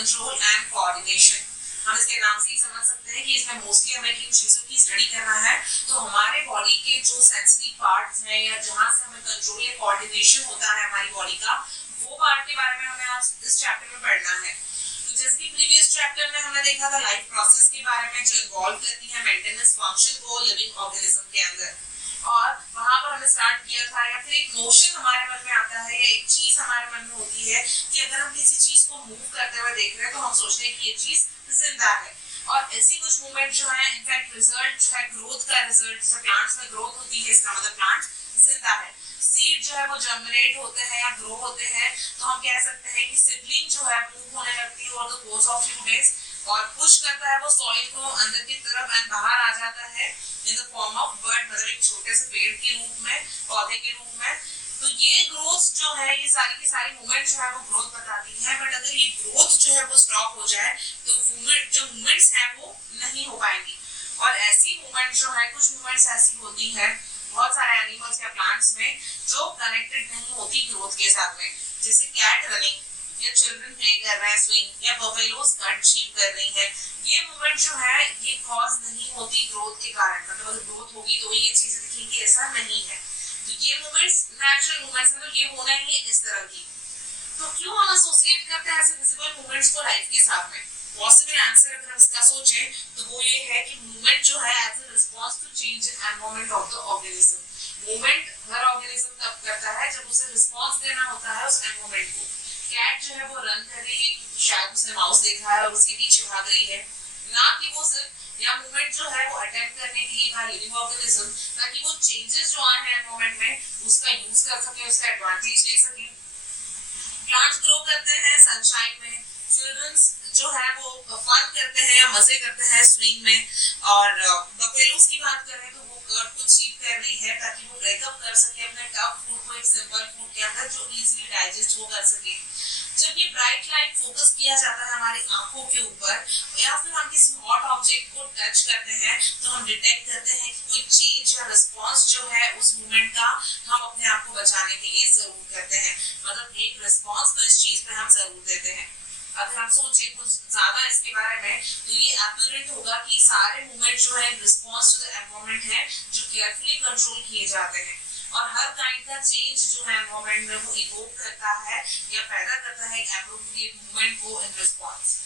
Control and coordination. हम इसके नाम से ही समझ सकते हैं कि इसमें मोस्टली हमें किन चीजों की स्टडी करना है। तो हमारे बॉडी के जो सेंसरी पार्ट्स हैं या जहां से हमें कंट्रोल या कोऑर्डिनेशन होता है हमारी बॉडी का, वो पार्ट के बारे में हमें आज इस चैप्टर में पढ़ना है। तो जैसे कि प्रीवियस चैप्टर में हमने देखा था लाइफ प्रोसेस के बारे में, जो इन्वॉल्व करती है मेंटेनेंस फंक्शन को लिविंग ऑर्गेनिज्म के अंदर, और वहां पर हमने स्टार्ट किया था, या फिर एक नोशन हमारे मन में आता है या एक चीज हमारे मन में होती है कि अगर हम किसी चीज को मूव करते हुए देख रहे हैं तो हम सोचते हैं कि ये चीज जिंदा है। और ऐसी कुछ मूवमेंट जो है, इनफैक्ट रिजल्ट जो है ग्रोथ का रिजल्ट, जैसे प्लांट्स में ग्रोथ होती है इसका मतलब प्लांट जिंदा है। सीड जो है वो जर्मिनेट होते हैं या ग्रो होते हैं, तो हम कह सकते हैं कि सिडलिंग जो है मूव होने लगती है over the course of few days, और पुश करता है वो सॉइल को अंदर की तरफ एंड बाहर आ जाता है in the form of bird, मतलब एक छोटे से पेड़ के रूप में, पौधे के रूप में। तो ये ग्रोथ जो है, ये सारी की सारी मूवमेंट जो है वो ग्रोथ बताती है। बट अगर ये ग्रोथ जो है वो स्टॉप हो जाए तो जो मूवमेंट्स हैं वो नहीं हो पाएंगी। और ऐसी मूवमेंट जो है, कुछ मूवमेंट्स ऐसी होती है बहुत सारे एनिमल्स या प्लांट्स में जो कनेक्टेड नहीं होती ग्रोथ के साथ में, जैसे कैट रनिंग, या चिल्ड्रन प्ले कर रहे हैं स्विंग, या बफेलोज कट शीप कर रही है। ये मूवमेंट जो है ये कॉज नहीं होती ग्रोथ के कारण, मतलब अगर ग्रोथ होगी तो ये चीजें दिखेंगी, ऐसा नहीं है। तो ये मूवमेंट्स नेचुरल मूवमेंट्स, मतलब ये होना ही है इस तरह की। तो क्यों हम एसोसिएट करते हैं ऐसे विजिबल मूवमेंट्स को लाइफ के साथ में? पॉसिबल आंसर अगर हम इसका सोचें तो वो ये है कि मूवमेंट जो है as a response to change in environment of the organism. Movement हर ऑर्गेनिज्म तब करता है जब उसे रिस्पांस देना होता है उस एनवायरनमेंट को। कैट जो है वो रन कर रही है, शायद उसने माउस देखा है और उसके पीछे भाग रही है, ना कि वो सिर्फ या मूवमेंट जो है वो अटेम्प्ट करने के लिए था लिविंग ऑर्गेनिज्म, ताकि वो चेंजेस जो आए हैं एनवायरनमेंट में उसका यूज कर सके, उसका एडवांटेज ले सके। प्लांट्स ग्रो करते हैं सनशाइन में, चिल्ड्रंस जो है वो फन करते हैं या मजे करते हैं स्विंग में, और बफेलोज की बात करें तो वो कर्ड को चीप कर रही है ताकि वो ब्रेकअप कर सके अपने टफ फूड को एक सिंपल फूड के अंदर जो इजीली डाइजेस्ट हो कर सके। जब ये ब्राइट लाइट फोकस किया जाता है हमारी आंखों के ऊपर, या फिर हम किसी हॉट ऑब्जेक्ट को टच करते हैं, तो हम डिटेक्ट करते हैं कि कोई चेंज या रिस्पांस जो है उस मूवमेंट का हम अपने आप को बचाने के लिए जरूर करते हैं, मतलब एक रिस्पांस तो इस चीज पे हम जरूर देते हैं। अगर हम सोचे कुछ ज्यादा इसके बारे में तो ये एप्यूरेंट होगा कि सारे मूवमेंट जो है रिस्पांस टू द एनवायरनमेंट है जो केयरफुली कंट्रोल किए जाते हैं, और हर काइंड का चेंज जो है एनवायरनमेंट में वो इवोक करता है या पैदा करता है एक एप्रोप्रिएट मूवमेंट को इन रिस्पांस।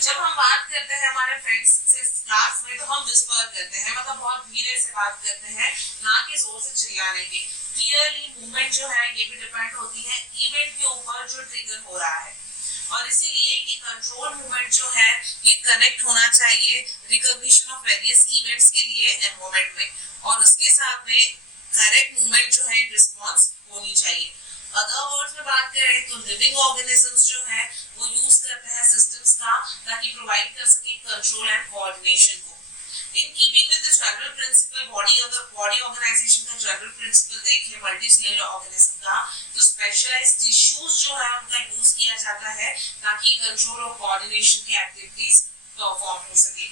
जब हम बात करते हैं हमारे फ्रेंड्स से क्लास में तो हम विस्पर करते हैं, मतलब बहुत धीरे से बात करते हैं, ना कि जोर से चिल्लाने के। क्लियरली मूवमेंट जो है ये भी डिपेंड होती है इवेंट के ऊपर जो ट्रिगर हो रहा है, और इसीलिए ये कंट्रोल मूवमेंट जो है ये कनेक्ट होना चाहिए रिकॉग्निशन ऑफ वेरियस इवेंट्स के लिए एनवायरनमेंट में, और उसके साथ में करेक्ट मूवमेंट जो है रिस्पांस होनी चाहिए। अदर वर्ड्स में बात करें तो लिविंग ऑर्गेनिजम्स जो है वो यूज करते हैं सिस्टम्स का ताकि प्रोवाइड कर सके कंट्रोल एंड कोऑर्डिनेशन को। In keeping with the general principle body organisation का जनरल प्रिंसिपल देखें मल्टी सेलुलर ऑर्गेनिज्म का, तो स्पेशलाइज्ड टिश्यूज जो है उनका यूज किया जाता है ताकि कंट्रोल और कोऑर्डिनेशन की एक्टिविटीज परफॉर्म हो सके।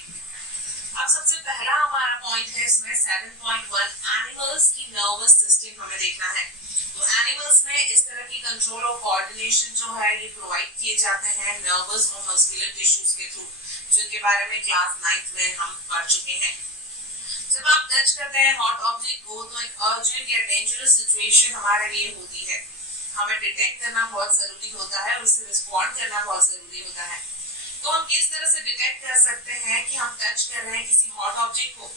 अब सबसे पहला हमारा पॉइंट है इसमें 7.1 एनिमल्स की नर्वस सिस्टम हमें देखना है। तो एनिमल्स में इस तरह की कंट्रोल और कोऑर्डिनेशन जो है ये प्रोवाइड किए जाते हैं नर्वस और मस्कुलर टिश्यूज के थ्रू, जिनके बारे में क्लास 9th में हम पढ़ चुके हैं। जब आप टच करते हैं हॉट ऑब्जेक्ट को तो एक अर्जेंट या डेंजरस सिचुएशन हमारे लिए होती है, हमें डिटेक्ट करना बहुत जरूरी होता है और उससे रिस्पॉन्ड करना बहुत जरूरी होता है। तो हम किस तरह से डिटेक्ट कर सकते हैं कि हम टच कर रहे हैं किसी हॉट ऑब्जेक्ट को,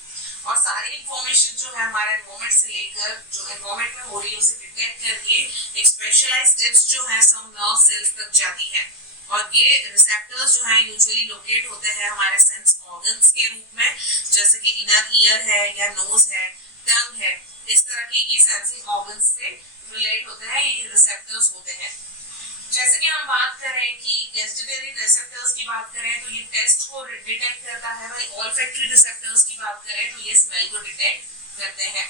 और सारी इंफॉर्मेशन जो है हमारे एनवायरनमेंट से लेकर जो एनवायरनमेंट में हो रही है उसे डिटेक्ट करके एक स्पेशलाइज्ड टिप्स जो है सब नर्व सेल्स तक जाती है, और ये रिसेप्टर्स जो है यूजुअली लोकेट होते हैं हमारे सेंस ऑर्गन्स के रूप में, जैसे कि इनर ईयर है या नोज है, टंग है, इस तरह के ये सेंसिंग ऑर्गन्स से रिलेट होते हैं, ये रिसेप्टर्स होते हैं। जैसे कि हम बात करें कि गैस्ट्रेटरी रिसेप्टर्स की बात करें तो ये टेस्ट को डिटेक्ट करता है, वही ऑल्फैक्टरी रिसेप्टर्स की बात करें तो ये स्मेल को डिटेक्ट करते हैं।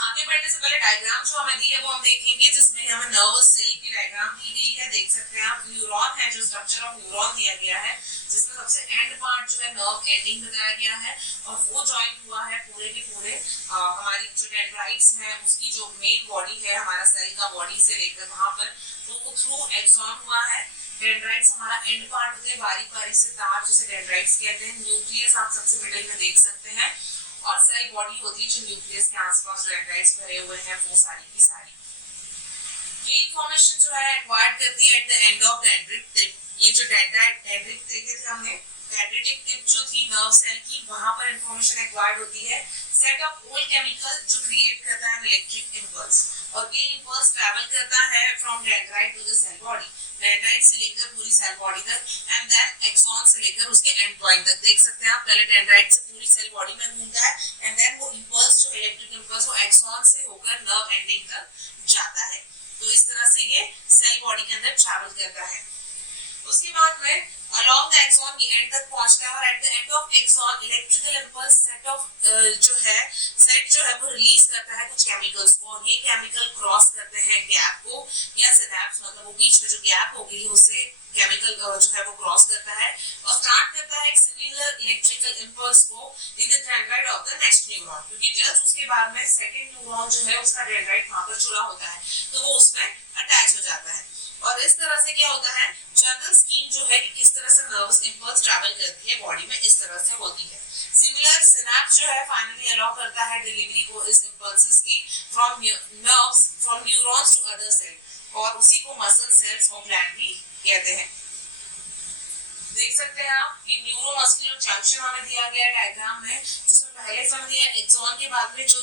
आगे बढ़ने से पहले डायग्राम जो हमें दी है वो हम देखेंगे, जिसमें हमें नर्वस सेल की डायग्राम दी गई है। देख सकते हैं आप, न्यूरॉन है, जो स्ट्रक्चर ऑफ न्यूरॉन दिया गया है, जिसमें सबसे एंड पार्ट जो है नर्व एंडिंग बताया गया है, और वो ज्वाइन हुआ है पूरे के पूरे हमारी जो डेंड्राइट्स हैं उसकी जो मेन बॉडी है हमारा सेल का बॉडी से लेकर वहां पर, तो वो थ्रू एक्सॉन हुआ है। डेंड्राइट्स हमारा एंड पार्ट होते हैं, बारीक बारीक से तार जिसे डेंड्राइट्स कहते हैं। न्यूक्लियस आप सबसे मिडिल में देख सकते हैं, और सेल बॉडी होती है जो न्यूक्लियस के आसपास डेंड्राइट्स भरे हुए हैं, वो सारी की सारी। ये इंफॉर्मेशन जो है एक्वायर्ड करती है at the end of dendritic tip. ये जो डेंड्रिटिक देखे थे हमने, डेंड्रिटिक टिप जो थी नर्व सेल की, वहां पर इंफॉर्मेशन एक्वायर्ड होती है। सेट ऑफ ओल्ड केमिकल जो क्रिएट करता है इलेक्ट्रिक इंपल्स, और ये इंपल्स ट्रैवल करता है from dendrite to the cell body, dendrite से लेकर पूरी सेल बॉडी तक, एंड देन एक्सॉन से लेकर उसके एंड पॉइंट तक। देख सकते हैं आप, पहले डेंड्राइट से पूरी सेल बॉडी में घूमता है, एंड देन वो इंपल्स जो इलेक्ट्रिक इंपल्स वो एक्सॉन से होकर नर्व एंडिंग तक जाता है। तो इस तरह से ये सेल बॉडी के अंदर ट्रैवल करता है। उसके बाद में along the axon की एंड तक पहुंचता है, और at the end of axon electrical impulse set जो है वो रिलीज करता है कुछ केमिकल्स को, और ये केमिकल क्रॉस करते हैं गैप को या सिनैप्स, मतलब वो बीच में जो गैप हो गई है उससे केमिकल जो है वो क्रॉस करता है, और स्टार्ट करता है एक सिमिलर इलेक्ट्रिकल इंपल्स को in the dendrite of the next neuron, क्योंकि जस्ट उसके बाद में सेकंड न्यूरॉन जो है उसका डेंड्राइट वहां पर जुड़ा होता है, तो वो उसमें अटैच हो जाता है। और इस तरह से क्या होता है, जनरल स्कीम जो है कि किस तरह से नर्वस इंपल्स ट्रैवल करती है बॉडी में, इस तरह से होती है। सिमिलर सिनैप्स जो है फाइनली अलाउ करता है डिलीवरी को इस इंपल्सेस की from nerves from neurons to other cell, और उसी को मसल सेल्स और ग्लैंड भी कहते हैं। देख सकते हैं आप कि न्यूरोमस्कुलर जंक्शन हमें दिया गया है डायग्राम में, जिसमें पहले समझ दिया एक्सॉन के बाद में जो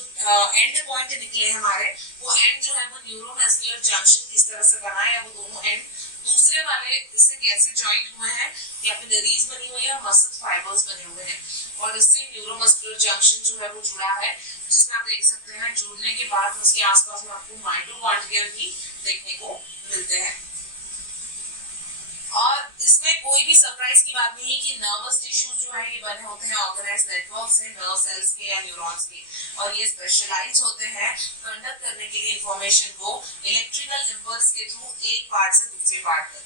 एंड पॉइंट निकले हमारे, वो एंड जो है वो न्यूरोमस्कुलर जंक्शन किस तरह से बना है, वो दोनों एंड दूसरे वाले इससे कैसे जॉइंट हुए हैं, या फिर नरीज बनी हुई है, मसल फाइबर्स बने हुए हैं, और इससे न्यूरोमस्कुलर जंक्शन जो है वो जुड़ा है, जिसमें आप देख सकते हैं जुड़ने के बाद उसके आसपास में आपको माइटोकॉन्ड्रिया भी देखने को मिलते हैं। और इसमें कोई भी सरप्राइज की बात नहीं है कि नर्वस टिश्यू जो है ये बने होते हैं ऑर्गेनाइज्ड नेटवर्क से, नर्व सेल्स के या न्यूरॉन्स के, और ये स्पेशलाइज होते हैं कंडक्ट करने के लिए इंफॉर्मेशन को इलेक्ट्रिकल इंपल्स के थ्रू एक पार्ट से दूसरे पार्ट तक।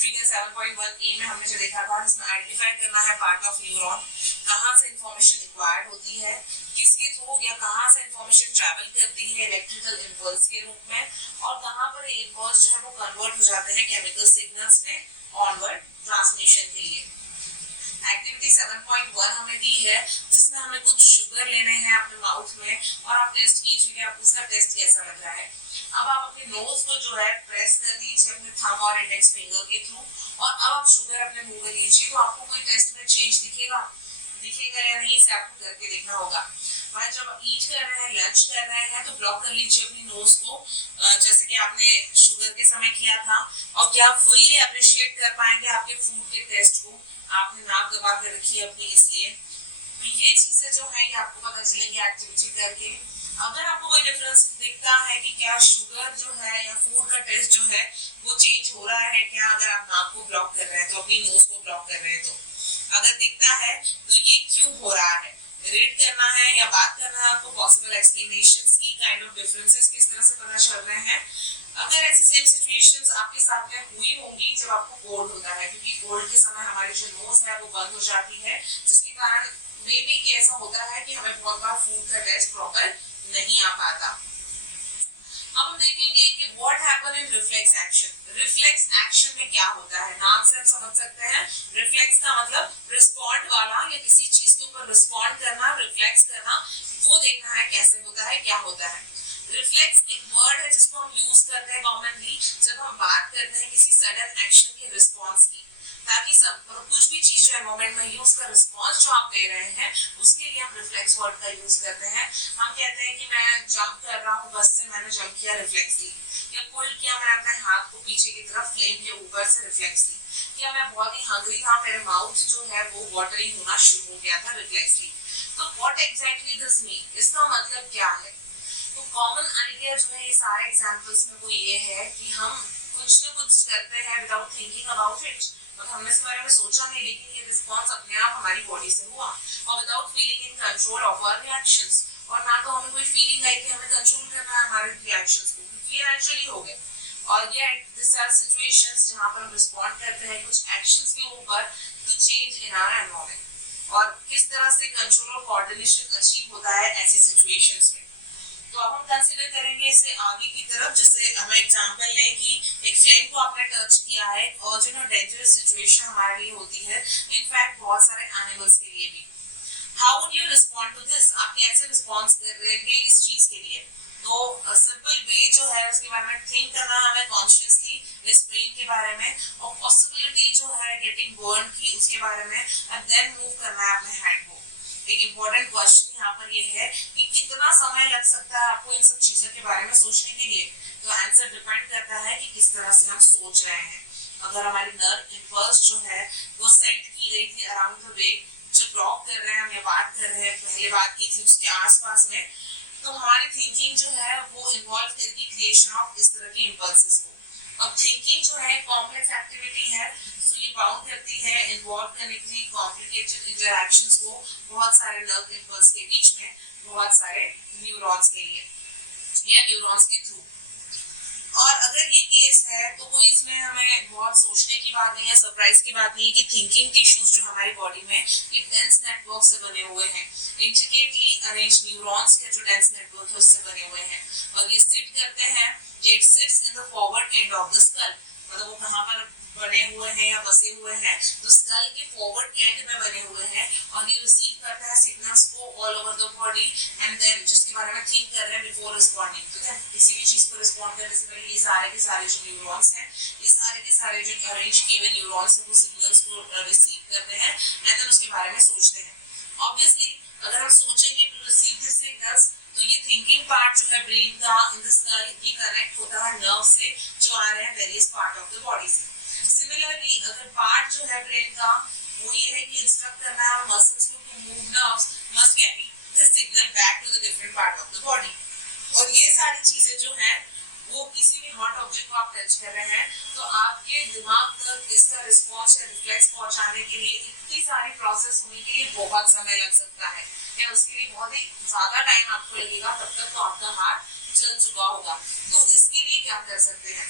फिगर 7.1 में हमने जो देखा था, इसमें आइडेंटिफाई करना है पार्ट ऑफ न्यूरॉन, कहाँ से इंफॉर्मेशन एक्वायर्ड होती है, किसके थ्रू या कहाँ से इंफॉर्मेशन ट्रैवल करती है इलेक्ट्रिकल इंपल्स के रूप में, और कहाँ पर इंपल्स जो है वो कन्वर्ट हो जाते हैं केमिकल सिग्नल्स में ऑनवर्ड ट्रांसमिशन के लिए। एक्टिविटी 7.1 हमें दी है, जिसमें हमें कुछ शुगर लेने हैं अपने माउथ में, और आप टेस्ट कीजिए कि आपको उसका टेस्ट कैसा लग रहा है। अब आप अपने नोज को जो है प्रेस कर दीजिए अपने थंब और इंडेक्स फिंगर के थ्रू, और अब आप शुगर अपने मुंह में लीजिए, तो आपको कोई टेस्ट में चेंज दिखेगा या नहीं, इसे आपको करके देखना होगा। और जब ईट कर रहे हैं, लंच कर रहे हैं, तो ब्लॉक कर लीजिए अपनी नोज को, जैसे कि आपने शुगर के समय किया था, और क्या आप फुल्ली अप्रिशिएट कर पाएंगे आपके फूड के टेस्ट को, आपने नाक दबा कर रखी है अपनी, इसलिए तो ये चीजें जो है ये आपको पता चलेगी एक्टिविटी करके। अगर आपको कोई डिफरेंस दिखता है कि क्या शुगर जो है या फूड का टेस्ट जो है वो चेंज हो रहा है क्या, अगर आप नाक को ब्लॉक कर रहे हैं तो, अपनी नोज को ब्लॉक कर रहे हैं तो, अगर दिखता है तो ये क्यों हो रहा है, रीड करना है या बात करना है आपको पॉसिबल एक्सप्लेनेशंस की, काइंड ऑफ डिफरेंसेस किस तरह से पता चल रहे हैं। अगर ऐसी सेम सिचुएशंस आपके साथ में हुई होंगी जब आपको कोल्ड होता है, क्योंकि कोल्ड के समय हमारी जो नोज है वो बंद हो जाती है, जिसके कारण मे बी कि ऐसा होता है कि हमें बहुत बार फूड का टेस्ट प्रॉपर नहीं आ पाता। अब हम देखेंगे कि what happen in reflex action. Reflex action में क्या होता है, नाम से हम समझ सकते हैं, रिफ्लेक्स का मतलब रिस्पॉन्ड वाला या किसी चीज के ऊपर रिस्पॉन्ड करना, रिफ्लेक्स करना, वो देखना है कैसे होता है, क्या होता है। रिफ्लेक्स एक वर्ड है जिसको हम यूज करते हैं कॉमनली जब हम बात करते हैं किसी सडन एक्शन के रिस्पॉन्स की, ताकि सब कुछ भी चीज जो है मोमेंट में यूज का रिस्पॉन्स जो आप दे रहे हैं उसके लिए हम रिफ्लेक्स वर्ड का यूज करते हैं। हम कहते हैं कि मैं जंप कर रहा हूँ बस से, मैंने जंप किया रिफ्लेक्सली, या पुल किया मैंने अपने हाथ को पीछे की तरफ फ्लेम के ऊपर से रिफ्लेक्सली, या मैं बहुत ही हंग्री था, मेरे माउथ जो है वो वाटरिंग होना शुरू हो गया था रिफ्लेक्सली। तो व्हाट एग्जैक्टली दिस मीन, इसका मतलब क्या है। तो कॉमन आइडिया जो है ये सारे एग्जांपल्स में वो ये है कि हम कुछ न कुछ करते हैं विदाउट थिंकिंग अबाउट इट, और हमने इस बारे में सोचा नहीं, लेकिन ये रिस्पॉन्स अपने आप हमारी बॉडी से हुआ, और without feeling in control of our reactions, और ना तो हमें कोई फीलिंग आई कि हमें कंट्रोल करना है हमारे रिएक्शंस को, क्योंकि ये नेचुरली हो गए। और ये दिस आर सिचुएशंस जहाँ पर हम रिस्पॉन्ड करते हैं कुछ एक्शंस के ऊपर to change in our environment, और किस तरह से कंट्रोल और कोऑर्डिनेशन अचीव होता है ऐसी सिचुएशंस में। तो अब हम कंसीडर करेंगे इसे आगे की तरफ। जैसे हम एग्जांपल लें कि एक फ्लेम को आपने टच किया है, अर्जेंट और डेंजरस सिचुएशन हमारे लिए होती है, इनफैक्ट बहुत सारे एनिमल्स के लिए भी। How would you respond to this, आप कैसे रिस्पॉन्स करेंगे इस चीज के लिए? तो सिंपल वे जो है उसके बारे में थिंक करना हमें कॉन्शियसली, इस ब्रेन के बारे में, और पॉसिबिलिटी जो है गेटिंग बर्न की उसके बारे में, एंड देन मूव करना है अपने हैंड को। एक इम्पोर्टेंट क्वेश्चन यहाँ पर ये है कि कितना समय लग सकता है आपको इन सब चीजों के बारे में सोचने के लिए। तो आंसर डिपेंड करता है कि किस तरह से हम सोच रहे हैं। अगर हमारी नर्व इम्पल्स जो है वो सेंड की गई थी अराउंड द वे, जो टॉक कर रहे हैं हम या बात कर रहे हैं, पहले बात की थी उसके आसपास में, तो हमारी थिंकिंग जो है वो इन्वॉल्व करेगी क्रिएशन ऑफ इस तरह के इम्पल्सेस को। अब थिंकिंग जो है कॉम्प्लेक्स एक्टिविटी है, तो ये बाउंड करती है इन्वॉल्व करने के लिए कॉम्प्लिकेटेड इंटरैक्शंस को बहुत सारे नर्व इम्पल्स के बीच में, बहुत सारे न्यूरॉन्स के लिए या न्यूरॉन्स के थ्रू। और अगर ये केस है तो कोई इसमें हमें बहुत सोचने की बात नहीं है, सरप्राइज की बात नहीं है कि थिंकिंग टिश्यूज जो हमारी बॉडी में ये डेंस नेटवर्क से बने हुए हैं, इंट्रिकेटली अरेंज न्यूरॉन्स के जो डेंस नेटवर्क है उससे बने हुए हैं, और ये सिट करते हैं, it sits in the forward and of the skull. मतलब वो कहाँ पर बने हुए हैं या बसे हुए हैं, तो स्कल के फॉरवर्ड एंड में बने हुए हैं, और ये रिसीव करता है सिग्नल्स को all over the body, and then जिसके बारे में थिंक कर रहे हैं बिफोर रिस्पॉन्डिंग टू दैट, किसी भी चीज को रिस्पॉन्ड करने से पहले ये सारे के सारे जो न्यूरॉन्स हैं, ये सारे के सारे जो अरेंज किए हुए न्यूरॉन्स हैं वो सिग्नल्स को रिसीव करते हैं, एंड देन उसके बारे में सोचते हैं। ऑब्वियसली अगर हम सोचेंगे टू रिसीव दिस सिग्नल्स, तो ये थिंकिंग पार्ट जो है ब्रेन का इन द स्कल, ये कनेक्ट होता है नर्व से जो आ रहे हैं various part of the body से। सिमिलरली अगर पार्ट जो है ब्रेन का वो ये है कि इंस्ट्रक्ट करना है मसल्स को to move, nerves must carry the signal back to the different part of the body. और ये सारी चीजें जो हैं वो किसी भी हॉट ऑब्जेक्ट को आप टच कर रहे हैं तो आपके दिमाग तक इसका रिस्पॉन्स या रिफ्लेक्स पहुंचाने के लिए इतनी सारी प्रोसेस होने के लिए बहुत समय लग सकता है, या उसके लिए बहुत ही ज्यादा टाइम आपको लगेगा, तब तक तो आपका हाथ चल चुका होगा। तो इसके लिए क्या कर सकते हैं,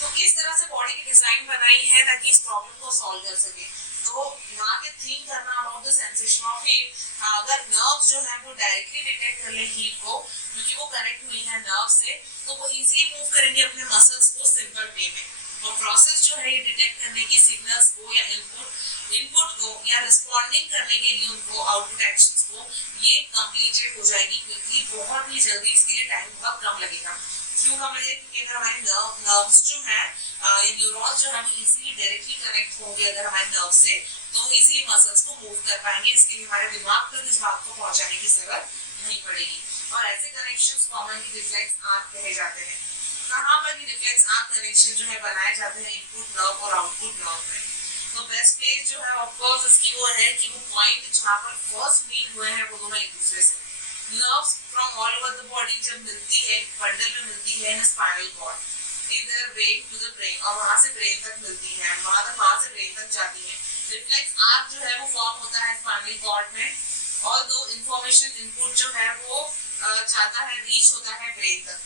तो किस तरह से बॉडी की डिजाइन बनाई है ताकि इस प्रॉब्लम को सॉल्व कर सके। तो यहाँ के थिंक करना about the sensation of heat, अगर नर्व जो है वो डायरेक्टली डिटेक्ट कर ले हीट को, क्योंकि वो कनेक्ट हुई है नर्व से, तो वो इजीली मूव करेंगे अपने मसल्स को सिंपल वे में। और प्रोसेस जो है ये डिटेक्ट करने की सिग्नल्स को या इनपुट को या रिस्पॉन्डिंग करने के लिए उनको आउटपुट एक्शंस को, ये कंप्लीटेड हो जाएगी क्विकली, बहुत ही जल्दी, इसके लिए टाइम बहुत कम लगेगा। क्यों कम लगेगा? क्योंकि अगर हमारे नर्व्स जो है ये न्यूरॉन्स जो है वो इजीली डायरेक्टली कनेक्ट होंगे अगर हमारे नर्व से, तो इजीली मसल्स को मूव कर पाएंगे, इसके लिए हमारे दिमाग तक इस बात को पहुंचाने की जरूरत नहीं पड़ेगी। और ऐसे कनेक्शंस कॉमनली रिफ्लेक्स आर्क कहे जाते हैं। कहाँ पर ये रिफ्लेक्स आर्क कनेक्शन जो है बनाए जाते हैं? इनपुट नर्व और आउटपुट नर्व में। तो बेस्ट प्लेस जो है ऑफ कोर्स इसकी वो है कि वो पॉइंट जहाँ पर फर्स्ट मीट हुए हैं वो दोनों एक दूसरे से, nerves from all over the body जब मिलती है, बंडल में मिलती है in spinal cord in their way to the brain, और वहां से ब्रेन तक मिलती है, वहां से ब्रेन तक जाती है। रिफ्लेक्स आर्क जो है वो फॉर्म होता है स्पाइनल कॉर्ड में, और दो इंफॉर्मेशन इनपुट जो है वो जाता है, रीच होता है ब्रेन तक।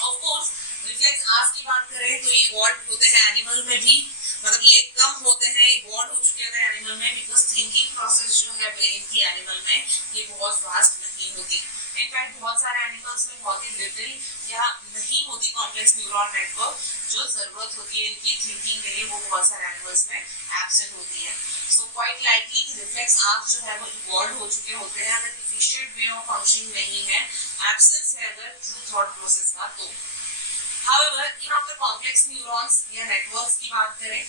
ऑफ कोर्स रिफ्लेक्स आर्क की बात करें तो ये इवॉल्व होते हैं एनिमल में भी, मतलब ये कम होते हैं, इवॉल्व हो चुके हैं एनिमल में, बिकॉज थिंकिंग प्रोसेस जो है ब्रेन की एनिमल में ये बहुत फास्ट नहीं होती। इनफैक्ट बहुत सारे एनिमल्स में बहुत ही लिटिल या नहीं होती कॉम्प्लेक्स न्यूरॉन नेटवर्क, जो जरूरत होती है इनकी थिंकिंग के लिए, वो बहुत सारे एनिमल्स में एब्सेंट होती है। सो क्वाइट लाइकली कि रिफ्लेक्स आर्क जो है वो इवॉल्व हो चुके होते हैं अगर एफिशिएंट वे ऑफ फंक्शनिंग नहीं है, एब्सेंस है अगर थ्रू थॉट प्रोसेस का। तो However, in of the complex neurons या नेटवर्क्स की बात करें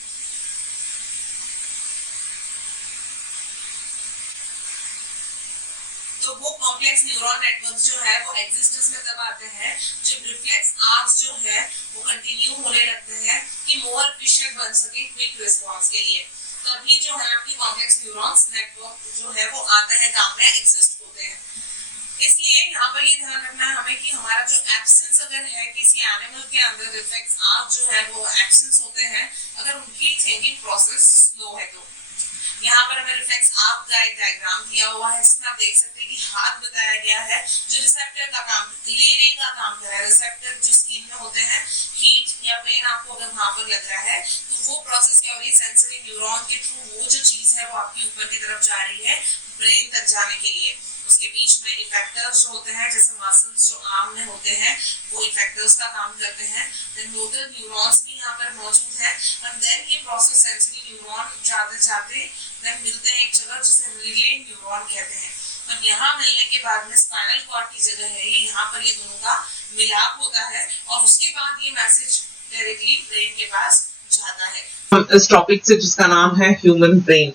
तो वो कॉम्प्लेक्स न्यूरॉन नेटवर्क्स जो है वो एग्जिस्टेंस में तब आते हैं जब रिफ्लेक्स आर्क्स जो है वो कंटिन्यू होने लगते हैं कि मोर एफिशिएंट बन सके क्विक रिस्पांस के लिए, तभी जो है आपकी कॉम्प्लेक्स न्यूरॉन्स नेटवर्क जो है वो आते हैं काम में, एग्जिस्ट होते हैं। इसलिए यहाँ पर ये ध्यान रखना है हमें कि हमारा जो एब्सेंस अगर है किसी एनिमल के अंदर, रिफ्लेक्स आर्क जो है वो एब्सेंस होते हैं अगर उनकी थिंकिंग प्रोसेस स्लो है तो। यहाँ पर हमें रिफ्लेक्स आर्म का एक डायग्राम दिया हुआ है जिसमें आप देख सकते हैं कि हाथ बताया गया है जो रिसेप्टर का काम लेने का काम कर रहा है। रिसेप्टर जो स्किन में होते हैं, हीट या पेन आपको अगर वहां पर लग रहा है तो वो प्रोसेस क्या हो रही है, सेंसरी न्यूरॉन के थ्रू वो जो चीज है वो आपकी ऊपर की तरफ जा रही है ब्रेन तक जाने के लिए। उसके बीच में इफेक्टर्स जो होते हैं जैसे मसल्स जो आर्म में होते हैं वो इफेक्टर्स का काम करते हैं। देन मोटर न्यूरॉन्स भी यहाँ पर मौजूद है और देन ये प्रोसेस सेंसरी न्यूरॉन जाते जाते देन मिलते हैं एक जगह जिसे रिले न्यूरॉन कहते हैं। और यहाँ मिलने के बाद में स्पाइनल कॉर्ड की जगह है ये, यहाँ पर ये दोनों का मिलाप होता है और उसके बाद ये मैसेज डायरेक्टली ब्रेन के पास जाता है। इस टॉपिक से जिसका नाम है ह्यूमन ब्रेन,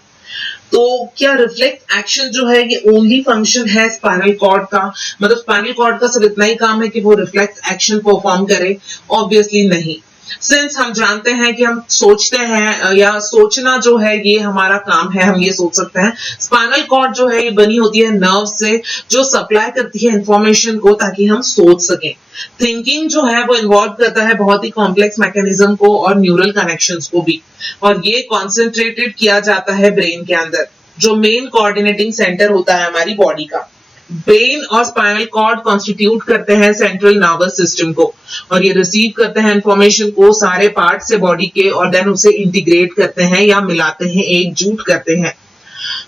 तो क्या रिफ्लेक्स एक्शन जो है ये ओनली फंक्शन है स्पाइनल कॉर्ड का? मतलब स्पाइनल कॉर्ड का सिर्फ इतना ही काम है कि वो रिफ्लेक्स एक्शन परफॉर्म करे? ऑब्वियसली नहीं। सिंस हम जानते हैं कि हम सोचते हैं या सोचना जो है ये हमारा काम है, हम ये सोच सकते हैं। स्पाइनल कॉर्ड जो है ये बनी होती है नर्व से जो सप्लाई करती है इंफॉर्मेशन को ताकि हम सोच सकें। थिंकिंग जो है वो इन्वॉल्व करता है बहुत ही कॉम्प्लेक्स मैकेनिज्म को और न्यूरल कनेक्शंस को भी, और ये कॉन्सेंट्रेटेड किया जाता है ब्रेन के अंदर जो मेन कोऑर्डिनेटिंग सेंटर होता है हमारी बॉडी का। ब्रेन और स्पाइनल कॉर्ड कॉन्स्टिट्यूट करते हैं सेंट्रल नर्वस सिस्टम को और ये रिसीव करते हैं इंफॉर्मेशन को सारे पार्ट से बॉडी के और देन उसे इंटीग्रेट करते हैं या मिलाते हैं, एकजुट करते हैं।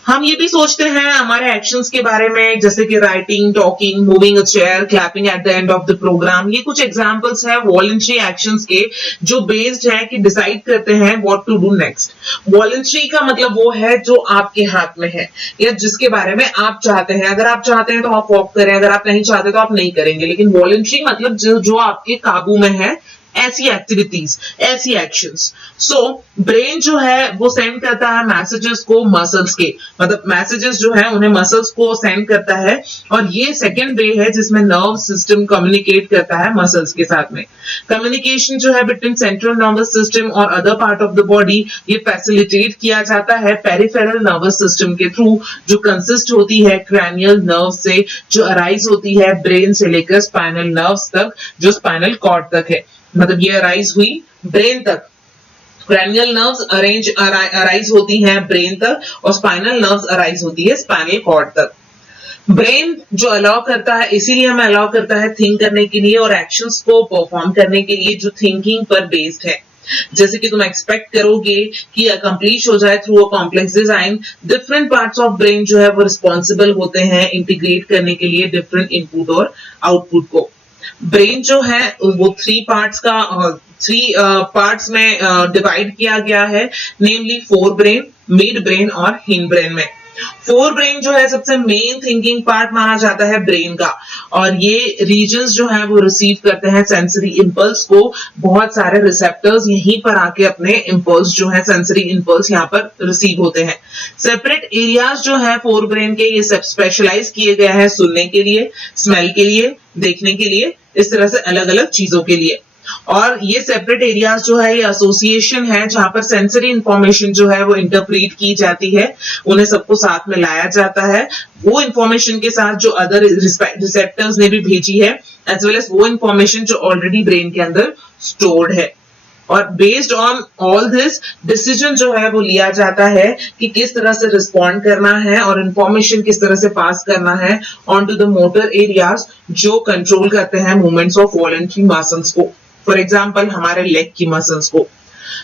हम ये भी सोचते हैं हमारे एक्शंस के बारे में जैसे कि writing, talking, moving a chair, clapping at the end of the programme. ये कुछ एग्जांपल्स है वॉलंटरी एक्शंस के जो बेस्ड है कि डिसाइड करते हैं what to do next. Voluntary का मतलब वो है जो आपके हाथ में है या जिसके बारे में आप चाहते हैं। अगर आप चाहते हैं तो आप वॉक करें, अगर आप नहीं चाहते तो आप नहीं करेंगे, लेकिन वॉलंटरी मतलब जो आपके काबू में है, ऐसी एक्टिविटीज, ऐसी एक्शंस। सो ब्रेन जो है वो सेंड करता है मैसेजेस को मसल्स के, मतलब मैसेजेस जो है उन्हें मसल्स को सेंड करता है और ये सेकेंड वे है जिसमें नर्व सिस्टम कम्युनिकेट करता है मसल्स के साथ में। कम्युनिकेशन जो है बिटवीन सेंट्रल नर्वस सिस्टम और other part of the body ये फैसिलिटेट किया जाता है पेरिफेरल नर्वस सिस्टम के थ्रू जो कंसिस्ट होती है क्रैनियल नर्व से, जो अराइज होती है ब्रेन से लेकर स्पाइनल नर्व्स तक जो स्पाइनल कॉर्ड तक है। मतलब ये अराइज हुई ब्रेन तक, क्रैनियल नर्व्स अराइज होती हैं ब्रेन तक और स्पाइनल नर्व्स अराइज होती है स्पाइनल कॉर्ड तक। ब्रेन जो अलाउ करता है, इसीलिए हमें अलाउ करता है थिंक करने के लिए और एक्शंस को परफॉर्म करने के लिए जो थिंकिंग पर बेस्ड है। जैसे कि तुम एक्सपेक्ट करोगे कि अकम्प्लिश हो जाए through a complex design, different parts of brain जो है वो रिस्पॉन्सिबल होते हैं इंटीग्रेट करने के लिए डिफरेंट इनपुट और आउटपुट को। ब्रेन जो है वो थ्री पार्ट्स में डिवाइड किया गया है, नेमली फोर ब्रेन, मिड ब्रेन और हिंड ब्रेन में। फोर ब्रेन जो है सबसे मेन थिंकिंग पार्ट माना जाता है ब्रेन का और ये रीजन्स जो है वो रिसीव करते हैं सेंसरी इंपल्स को। बहुत सारे रिसेप्टर्स यहीं पर आके अपने इंपल्स जो है सेंसरी इंपल्स यहाँ पर रिसीव होते हैं। सेपरेट एरियाज जो है फोर ब्रेन के ये सब स्पेशलाइज किए गए हैं सुनने के लिए, स्मेल के लिए, देखने के लिए, इस तरह से अलग अलग चीजों के लिए। और ये सेपरेट एरियाज जो है ये एसोसिएशन है जहां पर सेंसरी इंफॉर्मेशन जो है वो इंटरप्रेट की जाती है, उन्हें सबको साथ में लाया जाता है वो इंफॉर्मेशन के साथ जो अदर रिसेप्टर्स ने भी भेजी है, एज वेल एज वो इंफॉर्मेशन जो ऑलरेडी ब्रेन के अंदर स्टोर्ड है। और based on all this decision जो है वो लिया जाता है कि किस तरह से रिस्पॉन्ड करना है और इंफॉर्मेशन किस तरह से पास करना है on to the motor areas जो कंट्रोल करते हैं मूवमेंट्स ऑफ वॉलंटरी मसल्स को, फॉर एग्जाम्पल हमारे लेग की मसल्स को।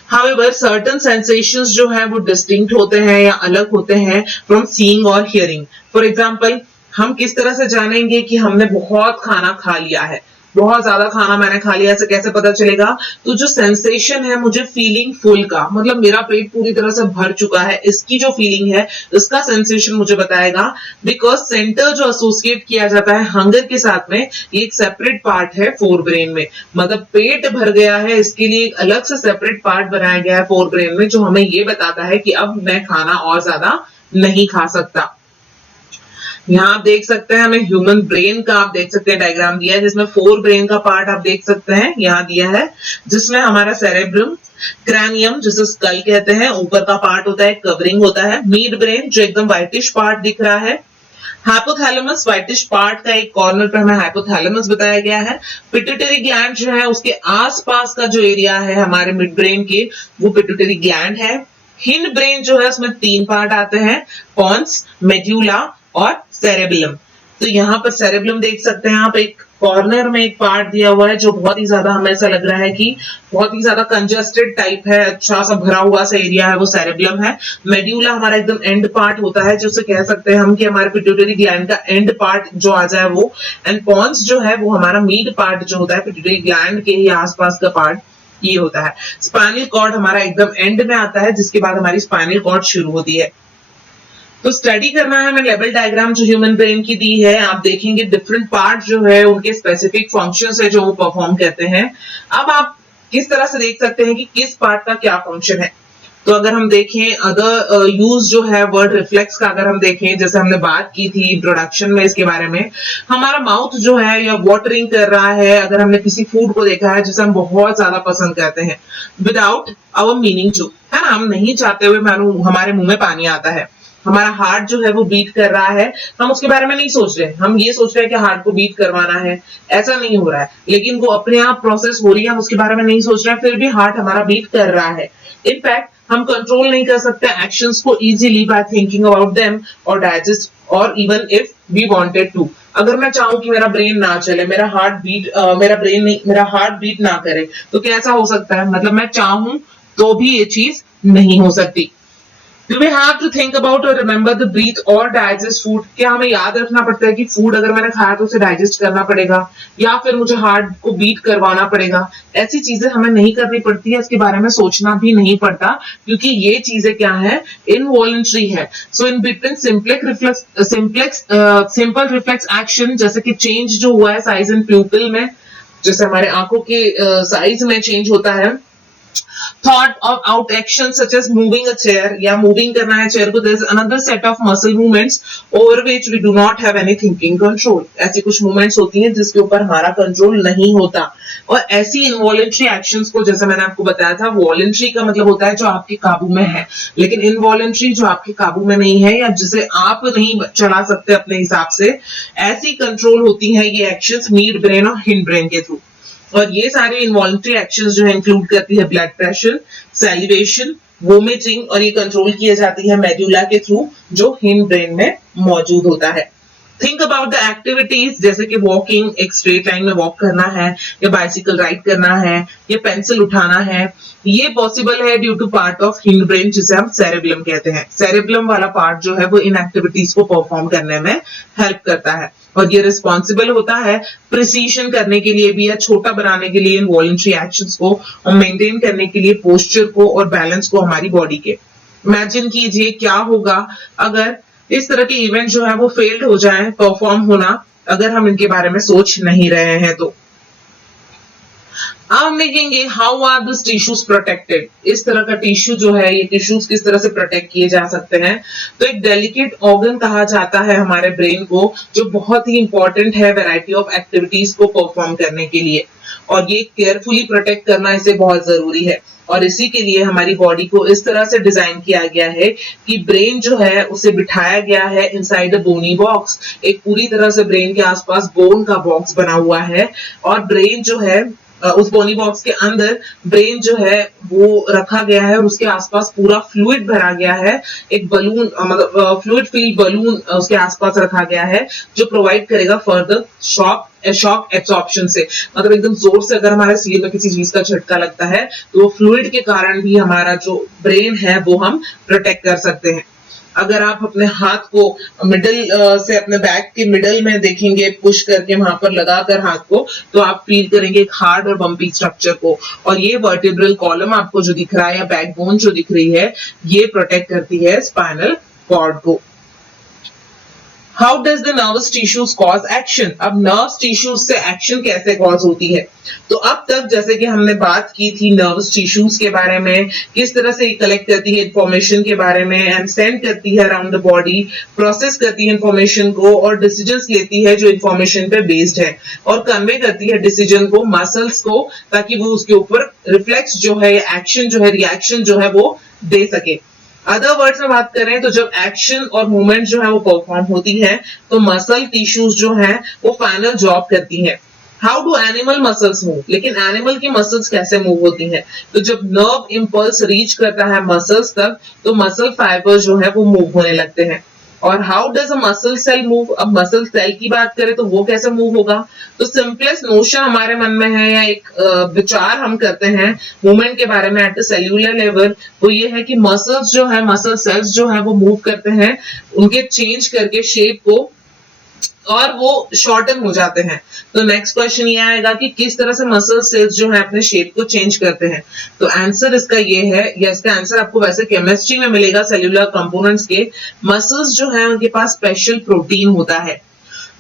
However, certain sensations जो है वो डिस्टिंक्ट होते हैं या अलग होते हैं फ्रॉम सीइंग और हियरिंग। फॉर एग्जाम्पल हम किस तरह से जानेंगे कि हमने बहुत खाना खा लिया है, बहुत ज्यादा खाना मैंने खा लिया, ऐसे कैसे पता चलेगा? तो जो सेंसेशन है मुझे फीलिंग फुल का, मतलब मेरा पेट पूरी तरह से भर चुका है, इसकी जो फीलिंग है इसका सेंसेशन मुझे बताएगा। बिकॉज सेंटर जो एसोसिएट किया जाता है हंगर के साथ में ये एक सेपरेट पार्ट है फोर ब्रेन में, मतलब पेट भर गया है इसके लिए एक अलग से सेपरेट पार्ट बनाया गया है फोर ब्रेन में जो हमें ये बताता है कि अब मैं खाना और ज्यादा नहीं खा सकता। यहाँ आप देख सकते हैं हमें ह्यूमन ब्रेन का आप देख सकते हैं डायग्राम दिया है जिसमें फोर ब्रेन का पार्ट आप देख सकते हैं यहाँ दिया है, जिसमें हमारा सेरेब्रम, क्रैनियम जिसे स्कल कहते हैं, ऊपर का पार्ट होता है कवरिंग होता है, मिड ब्रेन जो एकदम व्हाइटिश पार्ट दिख रहा है, हाइपोथैलेमस व्हाइटिश पार्ट का एक कॉर्नर पर हमें हाइपोथैलेमस बताया गया है, पिट्यूटरी ग्लैंड जो है उसके आसपास का जो एरिया है हमारे मिड ब्रेन के वो पिट्यूटरी ग्लैंड है, हिंड ब्रेन जो है उसमें 3 पार्ट आते हैं, पॉन्स, मेड्यूला और सेरेबेलम। तो यहाँ पर सेरेबेलम देख सकते हैं आप, एक कॉर्नर में एक पार्ट दिया हुआ है जो बहुत ही ज्यादा हमें ऐसा लग रहा है कि बहुत ही ज्यादा कंजस्टेड टाइप है, अच्छा सा भरा हुआ सा एरिया है, वो सेरेबेलम है। मेड्यूला हमारा एकदम एंड पार्ट होता है, जिसे कह सकते हैं हम कि हमारे पिट्यूटरी ग्लैंड का एंड पार्ट जो आ जाए वो। एंड पॉन्स जो है वो हमारा मिड पार्ट जो होता है, पिट्यूटरी ग्लैंड के ही आसपास का पार्ट ये होता है। स्पाइनल कॉर्ड हमारा एकदम एंड में आता है, जिसके बाद हमारी स्पाइनल कॉर्ड शुरू होती है। तो स्टडी करना है हमें लेवल डायग्राम जो ह्यूमन ब्रेन की दी है, आप देखेंगे डिफरेंट पार्ट जो है उनके स्पेसिफिक फंक्शंस है जो वो परफॉर्म करते हैं। अब आप किस तरह से देख सकते हैं कि किस पार्ट का क्या फंक्शन है। तो अगर हम देखें अदर यूज जो है वर्ड रिफ्लेक्स का, अगर हम देखें जैसे हमने बात की थी इंट्रोडक्शन में इसके बारे में, हमारा माउथ जो है या वाटरिंग कर रहा है, अगर हमने किसी फूड को देखा है जिसे हम बहुत ज्यादा पसंद करते हैं विदाउट आवर मीनिंग टू, है ना, हम नहीं चाहते हुए हमारे मुंह में पानी आता है। हमारा हार्ट जो है वो बीट कर रहा है, हम उसके बारे में नहीं सोच रहे, हम ये सोच रहे हैं कि हार्ट को बीट करवाना है, ऐसा नहीं हो रहा है, लेकिन वो अपने आप प्रोसेस हो रही है, हम उसके बारे में नहीं सोच रहे हैं, फिर भी हार्ट हमारा बीट कर रहा है। इनफैक्ट हम कंट्रोल नहीं कर सकते एक्शंस को easily by thinking about them और डाइजेस्ट और even if we wanted to. अगर मैं चाहूं कि मेरा ब्रेन ना चले, मेरा हार्ट बीट ना करे, तो कैसा हो सकता है, मतलब मैं चाहूं तो भी ये चीज नहीं हो सकती। Do we have to think about or remember the breathe or digest food? क्या हमें याद रखना पड़ता है कि फूड अगर मैंने खाया तो उसे डाइजेस्ट करना पड़ेगा, या फिर मुझे हार्ट को बीट करवाना पड़ेगा? ऐसी चीजें हमें नहीं करनी पड़ती है, इसके बारे में सोचना भी नहीं पड़ता, क्योंकि ये चीजें क्या है, इनवॉलंटरी है। So in between simple reflex action, जैसे कि चेंज जो हुआ है साइज इन प्यूपिल में, जैसे हमारे आंखों के साइज में चेंज होता है, thought of out action such as moving a chair या moving करना है चेयर को, there is another set of muscle movements over which we do not have any thinking control। ऐसी कुछ movements होती हैं जिसके ऊपर हमारा कंट्रोल नहीं होता। और ऐसी involuntary actions को, जैसे मैंने आपको बताया था, voluntary का मतलब होता है जो आपके काबू में है, लेकिन involuntary जो आपके काबू में नहीं है या जिसे आप नहीं चला सकते अपने हिसाब से, ऐसी कंट्रोल होती है ये एक्शंस मिड ब्रेन और हिंड ब्रेन के थ्रू। और ये सारे इनवॉलंटरी एक्शंस जो है इंक्लूड करती है ब्लड प्रेशर, सैलिवेशन, वोमिटिंग, और ये कंट्रोल की जाती है मेड्यूला के थ्रू जो हिंड ब्रेन में मौजूद होता है। थिंक अबाउट द एक्टिविटीज, जैसे कि वॉकिंग, एक स्ट्रेट लाइन में वॉक करना है, या बाइसिकल राइड करना है, या पेंसिल उठाना है, ये पॉसिबल है due to part of hind brain जिसे हम सेरेबेलम कहते हैं। सेरेबेलम वाला पार्ट जो है वो इन एक्टिविटीज को परफॉर्म करने में हेल्प करता है, और ये रिस्पॉन्सिबल होता है प्रिसीजन करने के लिए भी, या छोटा बनाने के लिए इनवॉलंटरी एक्शंस को, और मेंटेन करने के लिए पोस्चर को और बैलेंस को हमारी बॉडी के। इमेजिन कीजिए क्या होगा अगर इस तरह के इवेंट जो है वो फेल्ड हो जाए परफॉर्म होना, अगर हम इनके बारे में सोच नहीं रहे हैं तो। अब हम देखेंगे how are this tissues protected. इस तरह का टिश्यू जो है, ये टिश्यूज किस तरह से प्रोटेक्ट किए जा सकते हैं। तो एक डेलिकेट ऑर्गन कहा जाता है हमारे ब्रेन को, जो बहुत ही इंपॉर्टेंट है वैरायटी ऑफ एक्टिविटीज को परफॉर्म करने के लिए, और ये केयरफुली प्रोटेक्ट करना इसे बहुत जरूरी है। और इसी के लिए हमारी बॉडी को इस तरह से डिजाइन किया गया है कि ब्रेन जो है उसे बिठाया गया है इनसाइड अ बोनी बॉक्स। एक पूरी तरह से ब्रेन के आसपास बोन का बॉक्स बना हुआ है, और ब्रेन जो है उस बोनी बॉक्स के अंदर ब्रेन जो है वो रखा गया है, और उसके आसपास पूरा फ्लूइड भरा गया है। एक बलून, मतलब फ्लूइड फील्ड बलून उसके आसपास रखा गया है, जो प्रोवाइड करेगा फर्दर शॉक एब्सॉर्प्शन से। मतलब एकदम जोर से अगर हमारे सिर में किसी चीज का झटका लगता है तो वो फ्लूइड के कारण भी हमारा जो ब्रेन है वो हम प्रोटेक्ट कर सकते हैं। अगर आप अपने हाथ को मिडल से अपने बैक के मिडल में देखेंगे, पुश करके वहां पर लगाकर हाथ को, तो आप फील करेंगे एक हार्ड और बम्पी स्ट्रक्चर को। और ये वर्टिब्रल कॉलम आपको जो दिख रहा है, या बैकबोन जो दिख रही है, ये प्रोटेक्ट करती है स्पाइनल कॉर्ड को। How does the nervous tissues cause action. अब नर्व्स टिश्यूज से एक्शन कैसे कॉज होती है। तो अब तक जैसे कि हमने बात की थी नर्वस टिश्यूज के बारे में, किस तरह से कलेक्ट करती है इंफॉर्मेशन के बारे में, एंड सेंड करती है अराउंड द बॉडी, प्रोसेस करती है इंफॉर्मेशन को, और डिसीजंस लेती है जो इंफॉर्मेशन पे बेस्ड है, और कन्वे करती है डिसीजन को मसल्स को, ताकि वो उसके ऊपर रिफ्लेक्स जो है, एक्शन जो है, रिएक्शन जो है वो दे सके। अदर वर्ड्स में बात करें तो जब एक्शन और मूवमेंट जो है वो परफॉर्म होती है, तो मसल टिश्यूज जो है वो फाइनल जॉब करती हैं। How do animal muscles move, लेकिन एनिमल की मसल्स कैसे मूव होती हैं? तो जब नर्व इंपल्स रीच करता है मसल्स तक तो मसल फाइबर जो है वो मूव होने लगते हैं। और how does a muscle cell move, अब मसल सेल की बात करें तो वो कैसे मूव होगा? तो सिंपलेस्ट नोशन हमारे मन में है या एक विचार हम करते हैं मूवमेंट के बारे में एट द सेल्यूलर लेवल, वो ये है कि मसल्स जो है, मसल सेल्स जो है वो मूव करते हैं उनके चेंज करके शेप को, और वो शॉर्टन हो जाते हैं। तो नेक्स्ट क्वेश्चन ये आएगा कि किस तरह से मसल सेल्स जो है अपने शेप को चेंज करते हैं। तो आंसर इसका ये है, या इसका आंसर आपको वैसे केमिस्ट्री में मिलेगा सेल्यूलर कंपोनेंट्स के। मसल्स जो है उनके पास स्पेशल प्रोटीन होता है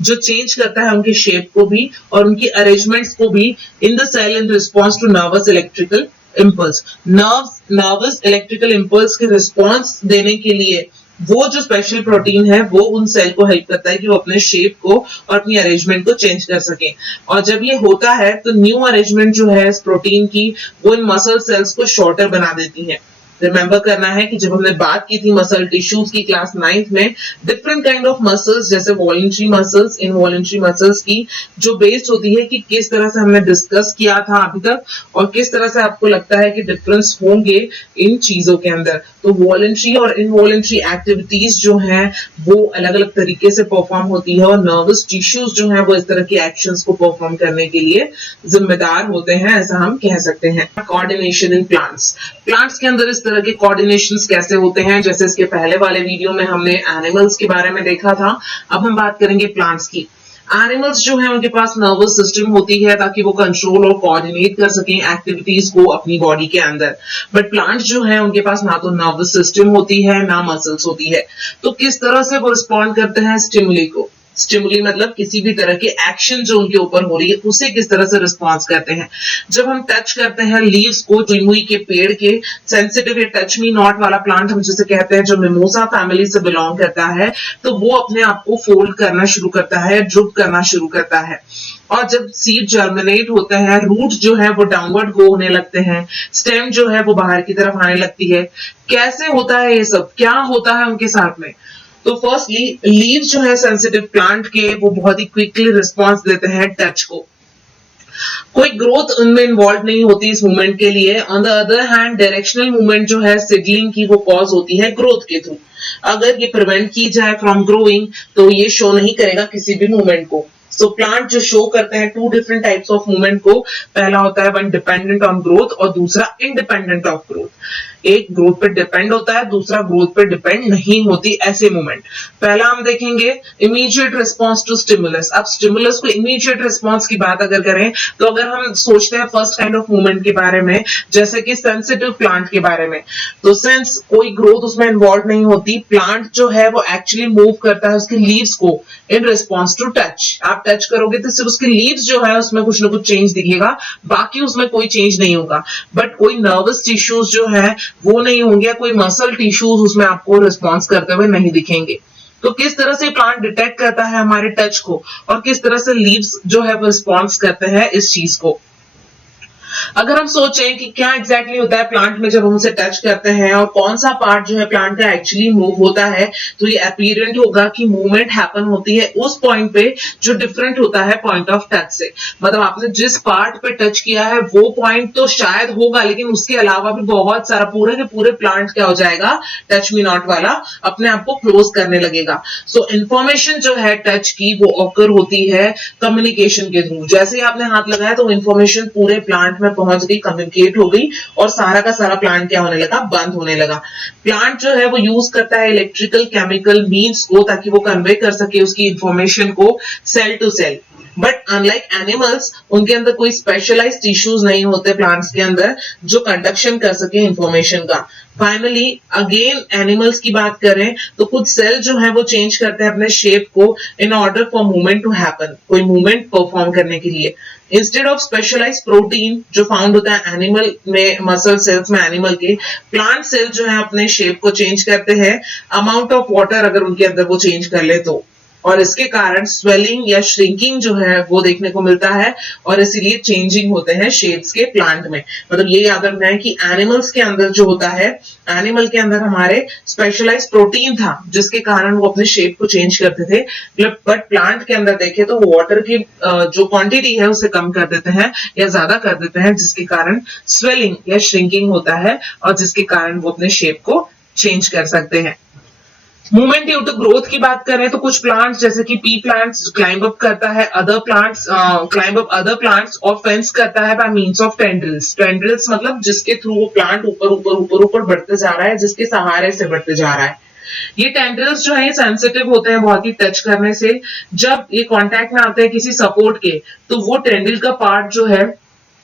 जो चेंज करता है उनके शेप को भी और उनकी अरेंजमेंट्स को भी in the cell in response to nervous electrical impulse. Nervous electrical impulse के रिस्पॉन्स देने के लिए वो जो स्पेशल प्रोटीन है वो उन सेल को हेल्प करता है कि वो अपने शेप को और अपनी अरेंजमेंट को चेंज कर सके। और जब ये होता है तो न्यू अरेंजमेंट जो है इस प्रोटीन की वो इन मसल सेल्स को शॉर्टर बना देती है। रिमेंबर करना है कि जब हमने बात की थी मसल टिश्यूज की क्लास 9th में, डिफरेंट काइंड ऑफ मसल्स जैसे वॉलंटरी मसल्स, इनवॉलंटरी मसल्स की जो बेस्ड होती है कि किस तरह से हमने डिस्कस किया था अभी तक और किस तरह से आपको लगता है कि डिफरेंस होंगे इन चीजों के अंदर। तो वॉलंटरी और इनवॉलंटरी एक्टिविटीज जो हैं वो अलग अलग तरीके से परफॉर्म होती है और नर्वस टिश्यूज जो हैं वो इस तरह की एक्शंस को परफॉर्म करने के लिए जिम्मेदार होते हैं, ऐसा हम कह सकते हैं। कोऑर्डिनेशन इन प्लांट्स के अंदर इस तरह के कोऑर्डिनेशंस कैसे होते हैं, जैसे इसके पहले वाले वीडियो में हमने एनिमल्स के बारे में देखा था, अब हम बात करेंगे प्लांट्स की। एनिमल्स जो है उनके पास नर्वस सिस्टम होती है ताकि वो कंट्रोल और कोऑर्डिनेट कर सकें एक्टिविटीज को अपनी बॉडी के अंदर, बट प्लांट्स जो है उनके पास ना तो नर्वस सिस्टम होती है ना मसल्स होती है। तो किस तरह से वो रिस्पॉन्ड करते हैं स्टिमुली को? स्टिमुली मतलब किसी भी तरह के एक्शन जो उनके ऊपर हो रही है उसे किस तरह से रिस्पॉन्स करते हैं। जब हम टच करते हैं लीव्स को जुई के पेड़ के, सेंसिटिव या टच मी नॉट वाला प्लांट हम जिसे कहते हैं जो मिमोसा फैमिली से बिलोंग करता है, तो वो अपने आप को फोल्ड करना शुरू करता है, ड्रूप करना शुरू करता है। और जब सीड जर्मिनेट होते हैं, रूट जो है वो डाउनवर्ड गो होने लगते हैं, स्टेम जो है वो बाहर की तरफ आने लगती है। कैसे होता है ये सब, क्या होता है उनके साथ में? तो फर्स्टली लीव्स जो है सेंसिटिव प्लांट के वो बहुत ही क्विकली रिस्पॉन्स देते हैं टच को, कोई ग्रोथ उनमें इन्वॉल्व नहीं होती इस मूवमेंट के लिए। On the other hand directional movement जो है सिडलिंग की वो कॉज होती है ग्रोथ के थ्रू। अगर ये प्रिवेंट की जाए फ्रॉम ग्रोइंग तो ये शो नहीं करेगा किसी भी मूवमेंट को। सो प्लांट जो शो करते हैं to different types of movement को, पहला होता है वन डिपेंडेंट ऑन ग्रोथ और दूसरा इंडिपेंडेंट ऑफ ग्रोथ। एक ग्रोथ पे डिपेंड होता है, दूसरा ग्रोथ पे डिपेंड नहीं होती ऐसे मूवमेंट। पहला हम देखेंगे इमीडिएट रिस्पॉन्स टू स्टिमुलस। अब स्टिमुलस को इमीडिएट रिस्पॉन्स की बात अगर करें तो अगर हम सोचते हैं फर्स्ट काइंड ऑफ मूवमेंट के बारे में जैसे कि सेंसिटिव प्लांट के बारे में, तो सिंस कोई ग्रोथ उसमें इन्वॉल्व नहीं होती, प्लांट जो है वो एक्चुअली मूव करता है उसके लीव्स को इन रिस्पॉन्स टू टच। आप टच करोगे तो सिर्फ उसके लीव्स जो है उसमें कुछ ना कुछ चेंज दिखेगा, बाकी उसमें कोई चेंज नहीं होगा। बट कोई नर्वस टिश्यूज जो है वो नहीं होंगे, कोई मसल टिश्यूज उसमें आपको रिस्पॉन्स करते हुए नहीं दिखेंगे। तो किस तरह से प्लांट डिटेक्ट करता है हमारे टच को और किस तरह से लीव्स जो है वो रिस्पॉन्स करते हैं इस चीज को। अगर हम सोचें कि क्या एग्जैक्टली होता है प्लांट में जब हम उसे टच करते हैं और कौन सा पार्ट जो है प्लांट का एक्चुअली मूव होता है, तो ये अपीरेंट होगा कि मूवमेंट हैपन होती है उस पॉइंट पे जो डिफरेंट होता है पॉइंट ऑफ टच से। मतलब आपने जिस पार्ट पे टच किया है वो पॉइंट तो शायद होगा, लेकिन उसके अलावा भी बहुत सारा पूरे के पूरे प्लांट क्या हो जाएगा, टच मी नॉट वाला अपने आप को क्लोज करने लगेगा। सो इंफॉर्मेशन जो है टच की वो ऑकर होती है कम्युनिकेशन के थ्रू। जैसे ही आपने हाथ लगाया तो इंफॉर्मेशन पूरे प्लांट में पहुंच गई, कम्युनिकेट हो गई और सारा का सारा प्लांट क्या होने लगा, बंद होने लगा। प्लांट जो है वो यूज करता है इलेक्ट्रिकल केमिकल मीन्स को ताकि वो कन्वे कर सके उसकी इंफॉर्मेशन को cell to cell. But unlike animals उनके अंदर कोई स्पेशलाइज्ड टिश्यूज नहीं होते प्लांट्स के अंदर जो कंडक्शन कर सके इंफॉर्मेशन का। फाइनली अगेन एनिमल्स की बात करें तो कुछ सेल जो है वो चेंज करते हैं अपने शेप को in order for movement to happen, कोई मूवमेंट परफॉर्म करने के लिए। इंस्टेड ऑफ स्पेशलाइज्ड प्रोटीन जो फाउंड होता है एनिमल में, मसल सेल्स में एनिमल के, प्लांट सेल जो है अपने शेप को चेंज करते हैं अमाउंट ऑफ वाटर अगर उनके अंदर वो चेंज कर ले तो। और इसके कारण स्वेलिंग या श्रिंकिंग जो है वो देखने को मिलता है और इसीलिए चेंजिंग होते हैं शेप्स के प्लांट में। मतलब ये याद रखना है कि एनिमल्स के अंदर जो होता है, एनिमल के अंदर हमारे स्पेशलाइज्ड प्रोटीन था जिसके कारण वो अपने शेप को चेंज करते थे, बट प्लांट के अंदर देखें तो वाटर की जो क्वांटिटी है उसे कम कर देते हैं या ज्यादा कर देते हैं, जिसके कारण स्वेलिंग या श्रिंकिंग होता है और जिसके कारण वो अपने शेप को चेंज कर सकते हैं। मूवमेंट ड्यू टू ग्रोथ की बात करें तो कुछ प्लांट्स जैसे कि पी प्लांट्स क्लाइंब अप करता है other plants climb up other plants और फेंस करता है by means of tendrils. Tendrils मतलब जिसके थ्रू वो प्लांट ऊपर ऊपर ऊपर ऊपर बढ़ते जा रहा है, जिसके सहारे से बढ़ते जा रहा है। ये टेंड्रिल्स जो है सेंसिटिव होते हैं बहुत ही टच करने से। जब ये कांटेक्ट में आते हैं किसी सपोर्ट के तो वो टेंड्रिल का पार्ट जो है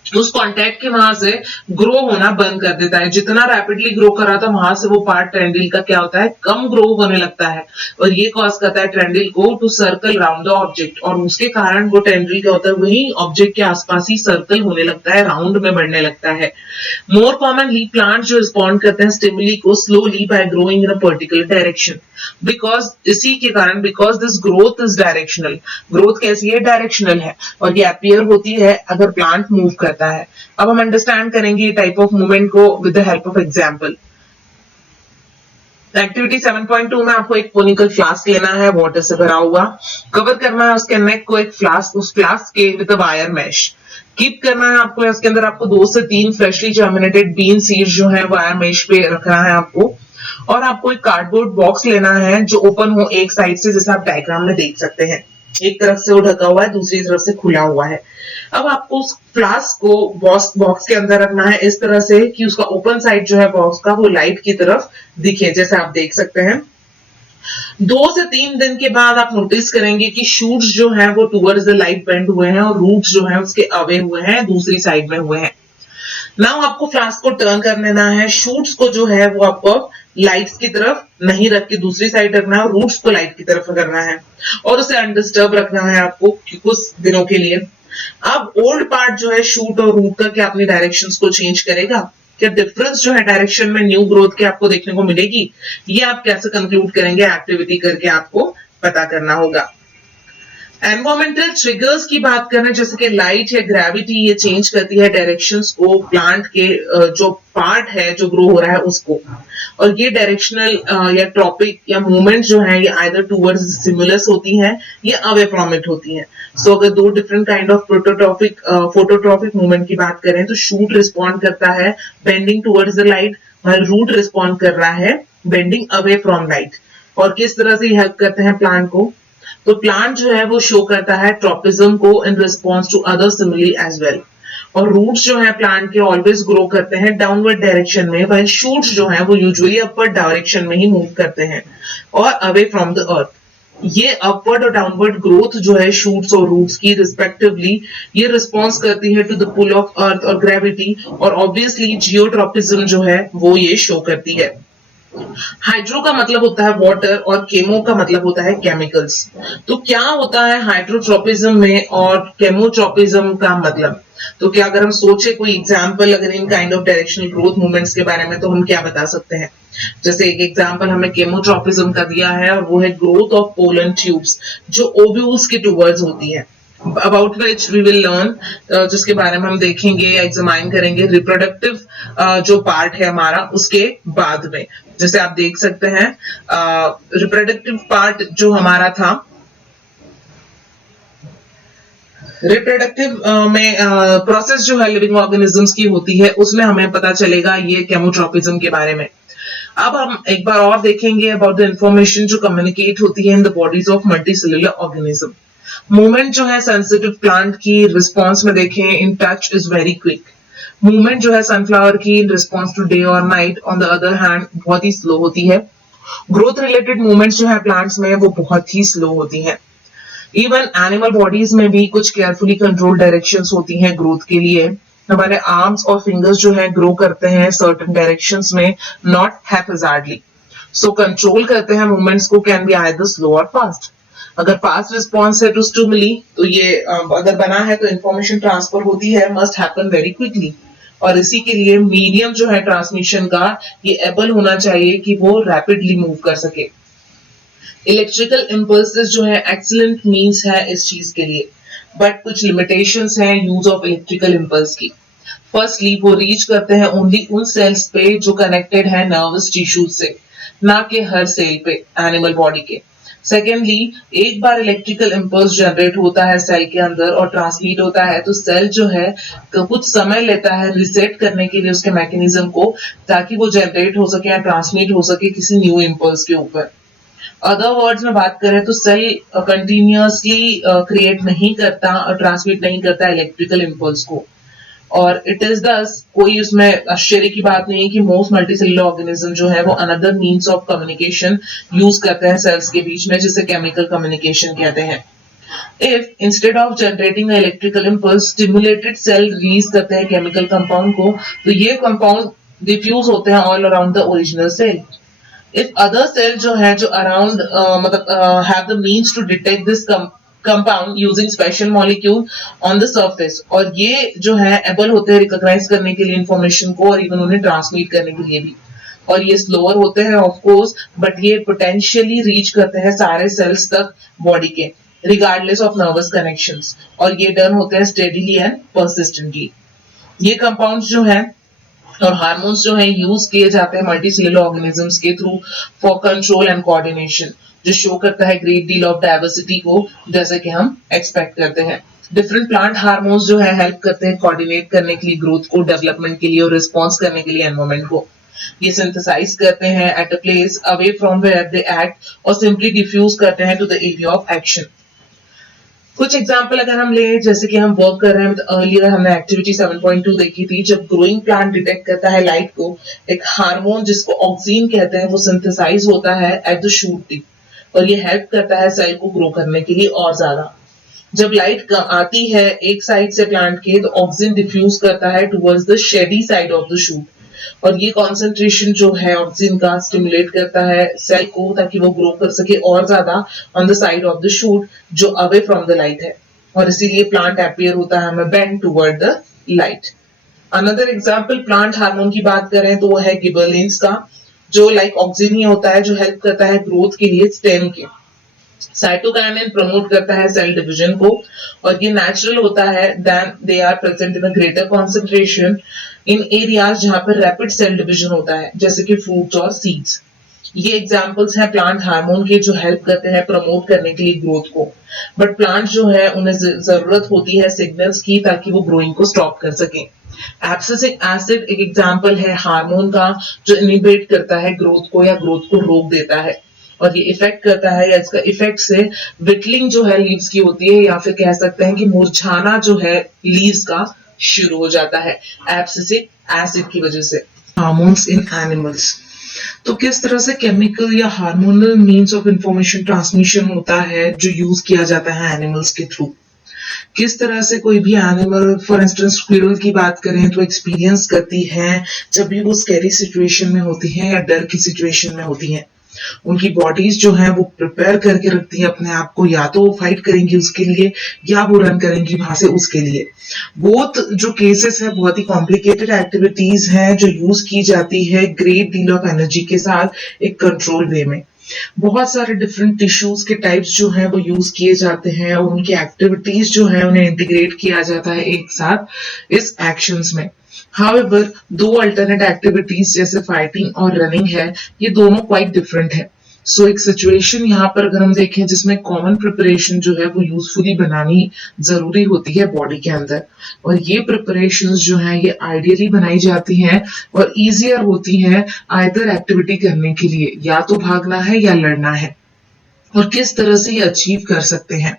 उस कांटेक्ट के वहां से ग्रो होना बंद कर देता है। जितना रैपिडली ग्रो कर रहा था वहां से वो पार्ट टेंड्रिल का क्या होता है, कम ग्रो होने लगता है और ये कॉज करता है टेंड्रिल को to circle round the object और उसके कारण वो टेंड्रिल क्या होता है वही ऑब्जेक्ट के आसपास ही सर्कल होने लगता है, राउंड में बढ़ने लगता है। मोर कॉमनली प्लांट जो रिस्पॉन्ड करते हैं स्टिमुली को slowly bye growing in a particular direction because इसी के कारण because this growth is directional. Growth कैसी है, डायरेक्शनल है और ये अपीयर होती है अगर प्लांट मूव करता है। अब हम अंडरस्टैंड करेंगे ये टाइप ऑफ मूवमेंट को with the help of example. Activity 7.2 में आपको एक कोनिकल फ्लास्क लेना है, वाटर से भरा हुआ, कवर करना है उसके नेक को एक फ्लास्क, उस फ्लास्क के with a wire mesh. Keep करना है आपको, इसके अंदर आपको 2 से 3 फ्रेशली जर्मिनेटेड बीन सीड्स जो है वायर मैश पे रखना है आपको और आपको एक कार्डबोर्ड बॉक्स लेना है जो ओपन हो एक साइड से, जैसे आप डायग्राम में देख सकते हैं। एक तरफ से वो ढका हुआ है, दूसरी तरफ से खुला हुआ है। अब आपको उस फ्लास्क को बॉक्स के अंदर रखना है इस तरह से कि उसका ओपन साइड जो है बॉक्स का वो लाइट की तरफ दिखे, जैसे आप देख सकते हैं। 2 से 3 दिन के बाद आप नोटिस करेंगे कि शूट्स जो हैं वो टुवर्ड्स द लाइट बेंड हुए हैं और रूट्स जो हैं उसके अवे हुए हैं, दूसरी साइड में हुए हैं। नाउ आपको फ्लास्क को टर्न कर लेना है। शूट्स को जो है वो आपको लाइट्स की तरफ नहीं रख के दूसरी साइड रखना है और रूट्स को लाइट की तरफ करना है और उसे अनडिस्टर्ब रखना है आपको कुछ दिनों के लिए। अब ओल्ड पार्ट जो है शूट और रूट का क्या अपनी डायरेक्शंस को चेंज करेगा, क्या डिफरेंस जो है डायरेक्शन में न्यू ग्रोथ के आपको देखने को मिलेगी, ये आप कैसे कंक्लूड करेंगे, एक्टिविटी करके आपको पता करना होगा। एनवायरमेंटल ट्रिगर्स की बात करें जैसे कि लाइट या ग्रेविटी, ये चेंज करती है डायरेक्शंस को, प्लांट के जो पार्ट है जो ग्रो हो रहा है उसको, और ये डायरेक्शनल या ट्रॉपिक या मूवमेंट जो है ये आइदर टुवर्ड्स स्टिमुलस होती हैं या अवे फ्रॉम इट होती हैं। सो अगर 2 different kind of phototropic movement की बात करें तो शूट रिस्पॉन्ड करता है bending towards the light, while root respond कर रहा है बेंडिंग अवे फ्रॉम लाइट। और किस तरह से हेल्प करते हैं प्लांट को, तो प्लांट जो है वो शो करता है ट्रॉपिज्म को in response to other stimuli as well. और रूट्स जो है प्लांट के ऑलवेज ग्रो करते हैं डाउनवर्ड डायरेक्शन में, व्हाइल शूट्स जो है वो यूजुअली अपवर्ड डायरेक्शन में ही मूव करते हैं और अवे फ्रॉम द अर्थ। ये अपवर्ड और डाउनवर्ड ग्रोथ जो है शूट्स और रूट्स की रिस्पेक्टिवली, ये रिस्पॉन्स करती है to the pull of earth और ग्रेविटी, और ऑब्वियसली जियोट्रॉपिज्म जो है वो ये शो करती है। हाइड्रो का मतलब होता है वाटर और केमो का मतलब होता है केमिकल्स। तो क्या होता है हाइड्रोट्रोपिज्म में और केमोट्रोपिज्म का मतलब, तो क्या अगर हम सोचे कोई एग्जांपल अगर in kind of directional growth movements के बारे में तो हम क्या बता सकते हैं। जैसे एक एग्जांपल हमें केमोट्रोपिज्म का दिया है और वो है ग्रोथ ऑफ पोलन ट्यूब्स जो ओव्यूल्स के टुवर्ड्स होती है, about which we will learn, जिसके बारे में हम देखेंगे, एग्जामाइन करेंगे रिप्रोडक्टिव जो पार्ट है हमारा उसके बाद में। जैसे आप देख सकते हैं रिप्रोडक्टिव पार्ट जो हमारा था, रिप्रोडक्टिव में प्रोसेस जो है लिविंग ऑर्गेनिजम्स की होती है, उसमें हमें पता चलेगा ये केमोट्रोपिज्म के बारे में। अब हम एक बार और देखेंगे अबाउट द इंफॉर्मेशन जो कम्युनिकेट होती है in the bodies of multicellular organism. Movement जो है सेंसिटिव प्लांट की रिस्पॉन्स में देखें in touch is very quick. Movement जो है सनफ्लावर की इन रिस्पॉन्स टू डे और night on the other hand बहुत ही स्लो होती है। ग्रोथ रिलेटेड मूवमेंट्स जो है प्लांट्स में वो बहुत ही स्लो होती हैं। इवन एनिमल बॉडीज में भी कुछ केयरफुली कंट्रोल डायरेक्शंस होती हैं ग्रोथ के लिए। हमारे आर्म्स और फिंगर्स जो है ग्रो करते हैं सर्टेन डायरेक्शंस में, नॉट हैप्पीजार्डली। सो कंट्रोल करते हैं मूवमेंट्स को, कैन बी आइदर स्लो और फास्ट। अगर फास्ट रिस्पॉन्स है टू स्टिमुली तो ये अगर बना है तो इंफॉर्मेशन ट्रांसफर होती है, मस्ट हैपन वेरी क्विकली, और इसी के लिए मीडियम जो है ट्रांसमिशन का ये एबल होना चाहिए कि वो रैपिडली मूव कर सके। इलेक्ट्रिकल इम्पल्सेस जो है एक्सीलेंट मीन्स है इस चीज के लिए, बट कुछ लिमिटेशंस हैं यूज ऑफ इलेक्ट्रिकल इम्पल्स की। फर्स्टली वो रीच करते हैं ओनली उन सेल्स पे जो कनेक्टेड है नर्वस टिश्यूज से, ना कि हर सेल पे एनिमल बॉडी के। सेकेंडली, एक बार इलेक्ट्रिकल इम्पल्स जनरेट होता है सेल के अंदर और ट्रांसमिट होता है तो सेल जो है कुछ समय लेता है रिसेट करने के लिए उसके मैकेनिज्म को, ताकि वो जनरेट हो सके या ट्रांसमिट हो सके किसी न्यू इम्पल्स के ऊपर। अदर वर्ड्स में बात करें तो सेल कंटिन्यूअसली क्रिएट नहीं करता और ट्रांसमिट नहीं करता इलेक्ट्रिकल इम्पल्स को, और इट इज दस कोई उसमें आश्चर्य की बात नहीं है कि मोस्ट मल्टीसेलुलर ऑर्गेनिज्म जो है वो another means of communication use करते हैं सेल्स के बीच में, जिसे केमिकल कम्युनिकेशन कहते हैं। If instead of generating electrical impulse stimulated cell release करते हैं केमिकल कंपाउंड को, तो ये कंपाउंड डिफ्यूज होते हैं all around the original cell. If other cell जो है जो around have the means to detect this compound using special molecule on the surface, और ये जो है एबल होते हैं रिकॉग्नाइज करने के लिए इंफॉर्मेशन को और इवन उन्हें ट्रांसमिट करने के लिए भी। और ये स्लोअर होते हैं ऑफ कोर्स, बट ये पोटेंशियली रीच करते हैं सारे सेल्स तक बॉडी के रिगार्डलेस ऑफ नर्वस कनेक्शंस, और ये डन होते हैं स्टेडीली एंड परसिस्टेंटली। ये कंपाउंड्स जो है और हार्मोन्स जो है यूज किए जाते हैं मल्टीसेलुलर ऑर्गेनिजम्स के through for control and coordination, जो शो करता है ग्रेट डील ऑफ डाइवर्सिटी को, जैसे कि हम एक्सपेक्ट करते हैं। डिफरेंट प्लांट हार्मोन्स जो है हेल्प करते हैं कोऑर्डिनेट करने के लिए ग्रोथ को, डेवलपमेंट के लिए और रिस्पॉन्स करने के लिए एनवायरमेंट को। ये सिंथेसाइज करते हैं at a place away from where they act और सिंपली डिफ्यूज करते हैं to the area of action. कुछ एग्जांपल अगर हम लें, जैसे कि हम वर्क कर रहे हैं अर्लियर हमने एक्टिविटी 7.2 देखी थी, जब ग्रोइंग प्लांट डिटेक्ट करता है लाइट को, एक हार्मोन जिसको ऑक्सीन कहते हैं वो सिंथेसाइज होता है एट द शूट टिप, और ये हेल्प करता है सेल को ग्रो करने के लिए और ज्यादा। जब लाइट आती है एक साइड से प्लांट के, तो ऑक्सीजन डिफ्यूज करता है towards the shady side of the shoot, और ये कॉन्सेंट्रेशन जो है ऑक्सीजन का स्टिमुलेट करता है सेल को ताकि वो ग्रो कर सके और ज्यादा on the side of the shoot जो अवे फ्रॉम द लाइट है, और इसीलिए प्लांट अपीयर होता है हमें bend toward the light. Another example plant hormone की बात करें तो वो है गिबरलिंस का, जो लाइक ऑक्सीजन ही होता है, जो हेल्प करता है ग्रोथ के लिए स्टेम के। साइटोकाइनिन प्रमोट करता है सेल डिवीजन को, और ये नेचुरल होता है then they are present in a greater concentration in areas जहां पर रैपिड सेल डिवीजन होता है, जैसे कि फ्रूट्स और सीड्स। ये एग्जांपल्स हैं प्लांट हार्मोन के जो हेल्प करते हैं प्रमोट करने के लिए ग्रोथ को, बट प्लांट जो है उन्हें जरूरत होती है सिग्नल्स की ताकि वो ग्रोइंग को स्टॉप कर सकें। एब्सिसिक एसिड एक एग्जांपल है हार्मोन का जो इनिबिट करता है ग्रोथ को या ग्रोथ को रोक देता है, और ये इफेक्ट करता है या इसका इफेक्ट से विटलिंग जो है लीव्स की होती है, या फिर कह सकते हैं कि मुरझाना जो है लीव्स का शुरू हो जाता है एब्सिसिक एसिड की वजह से। हार्मोन्स इन एनिमल्स, तो किस तरह से केमिकल या hormonal means of information transmission होता है जो यूज किया जाता है एनिमल्स के थ्रू। किस तरह से कोई भी एनिमल, फॉर इंस्टेंस स्क्विरल की बात करें तो एक्सपीरियंस करती है जब भी वो स्कैरी सिचुएशन में होती है या डर की सिचुएशन में होती है। उनकी बॉडीज जो है वो प्रिपेयर करके रखती है अपने आप को, या तो वो फाइट करेंगी उसके लिए या वो रन करेंगी वहां से उसके लिए। बोथ जो केसेस है बहुत ही कॉम्प्लिकेटेड एक्टिविटीज हैं जो यूज की जाती है ग्रेट डील ऑफ एनर्जी के साथ एक कंट्रोल वे में। बहुत सारे डिफरेंट टिश्यूज के टाइप्स जो हैं वो यूज किए जाते हैं और उनकी एक्टिविटीज जो है उन्हें इंटीग्रेट किया जाता है एक साथ इस एक्शंस में। However, दो अल्टरनेट एक्टिविटीज जैसे फाइटिंग और रनिंग है, ये दोनों क्वाइट डिफरेंट है। सो एक सिचुएशन यहाँ पर अगर हम देखें जिसमें कॉमन प्रिपरेशन जो है वो यूजफुली बनानी जरूरी होती है बॉडी के अंदर, और ये प्रिपरेशंस जो है ये आइडियली बनाई जाती हैं और इजियर होती हैं आइदर एक्टिविटी करने के लिए, या तो भागना है या लड़ना है, और किस तरह से ये अचीव कर सकते हैं।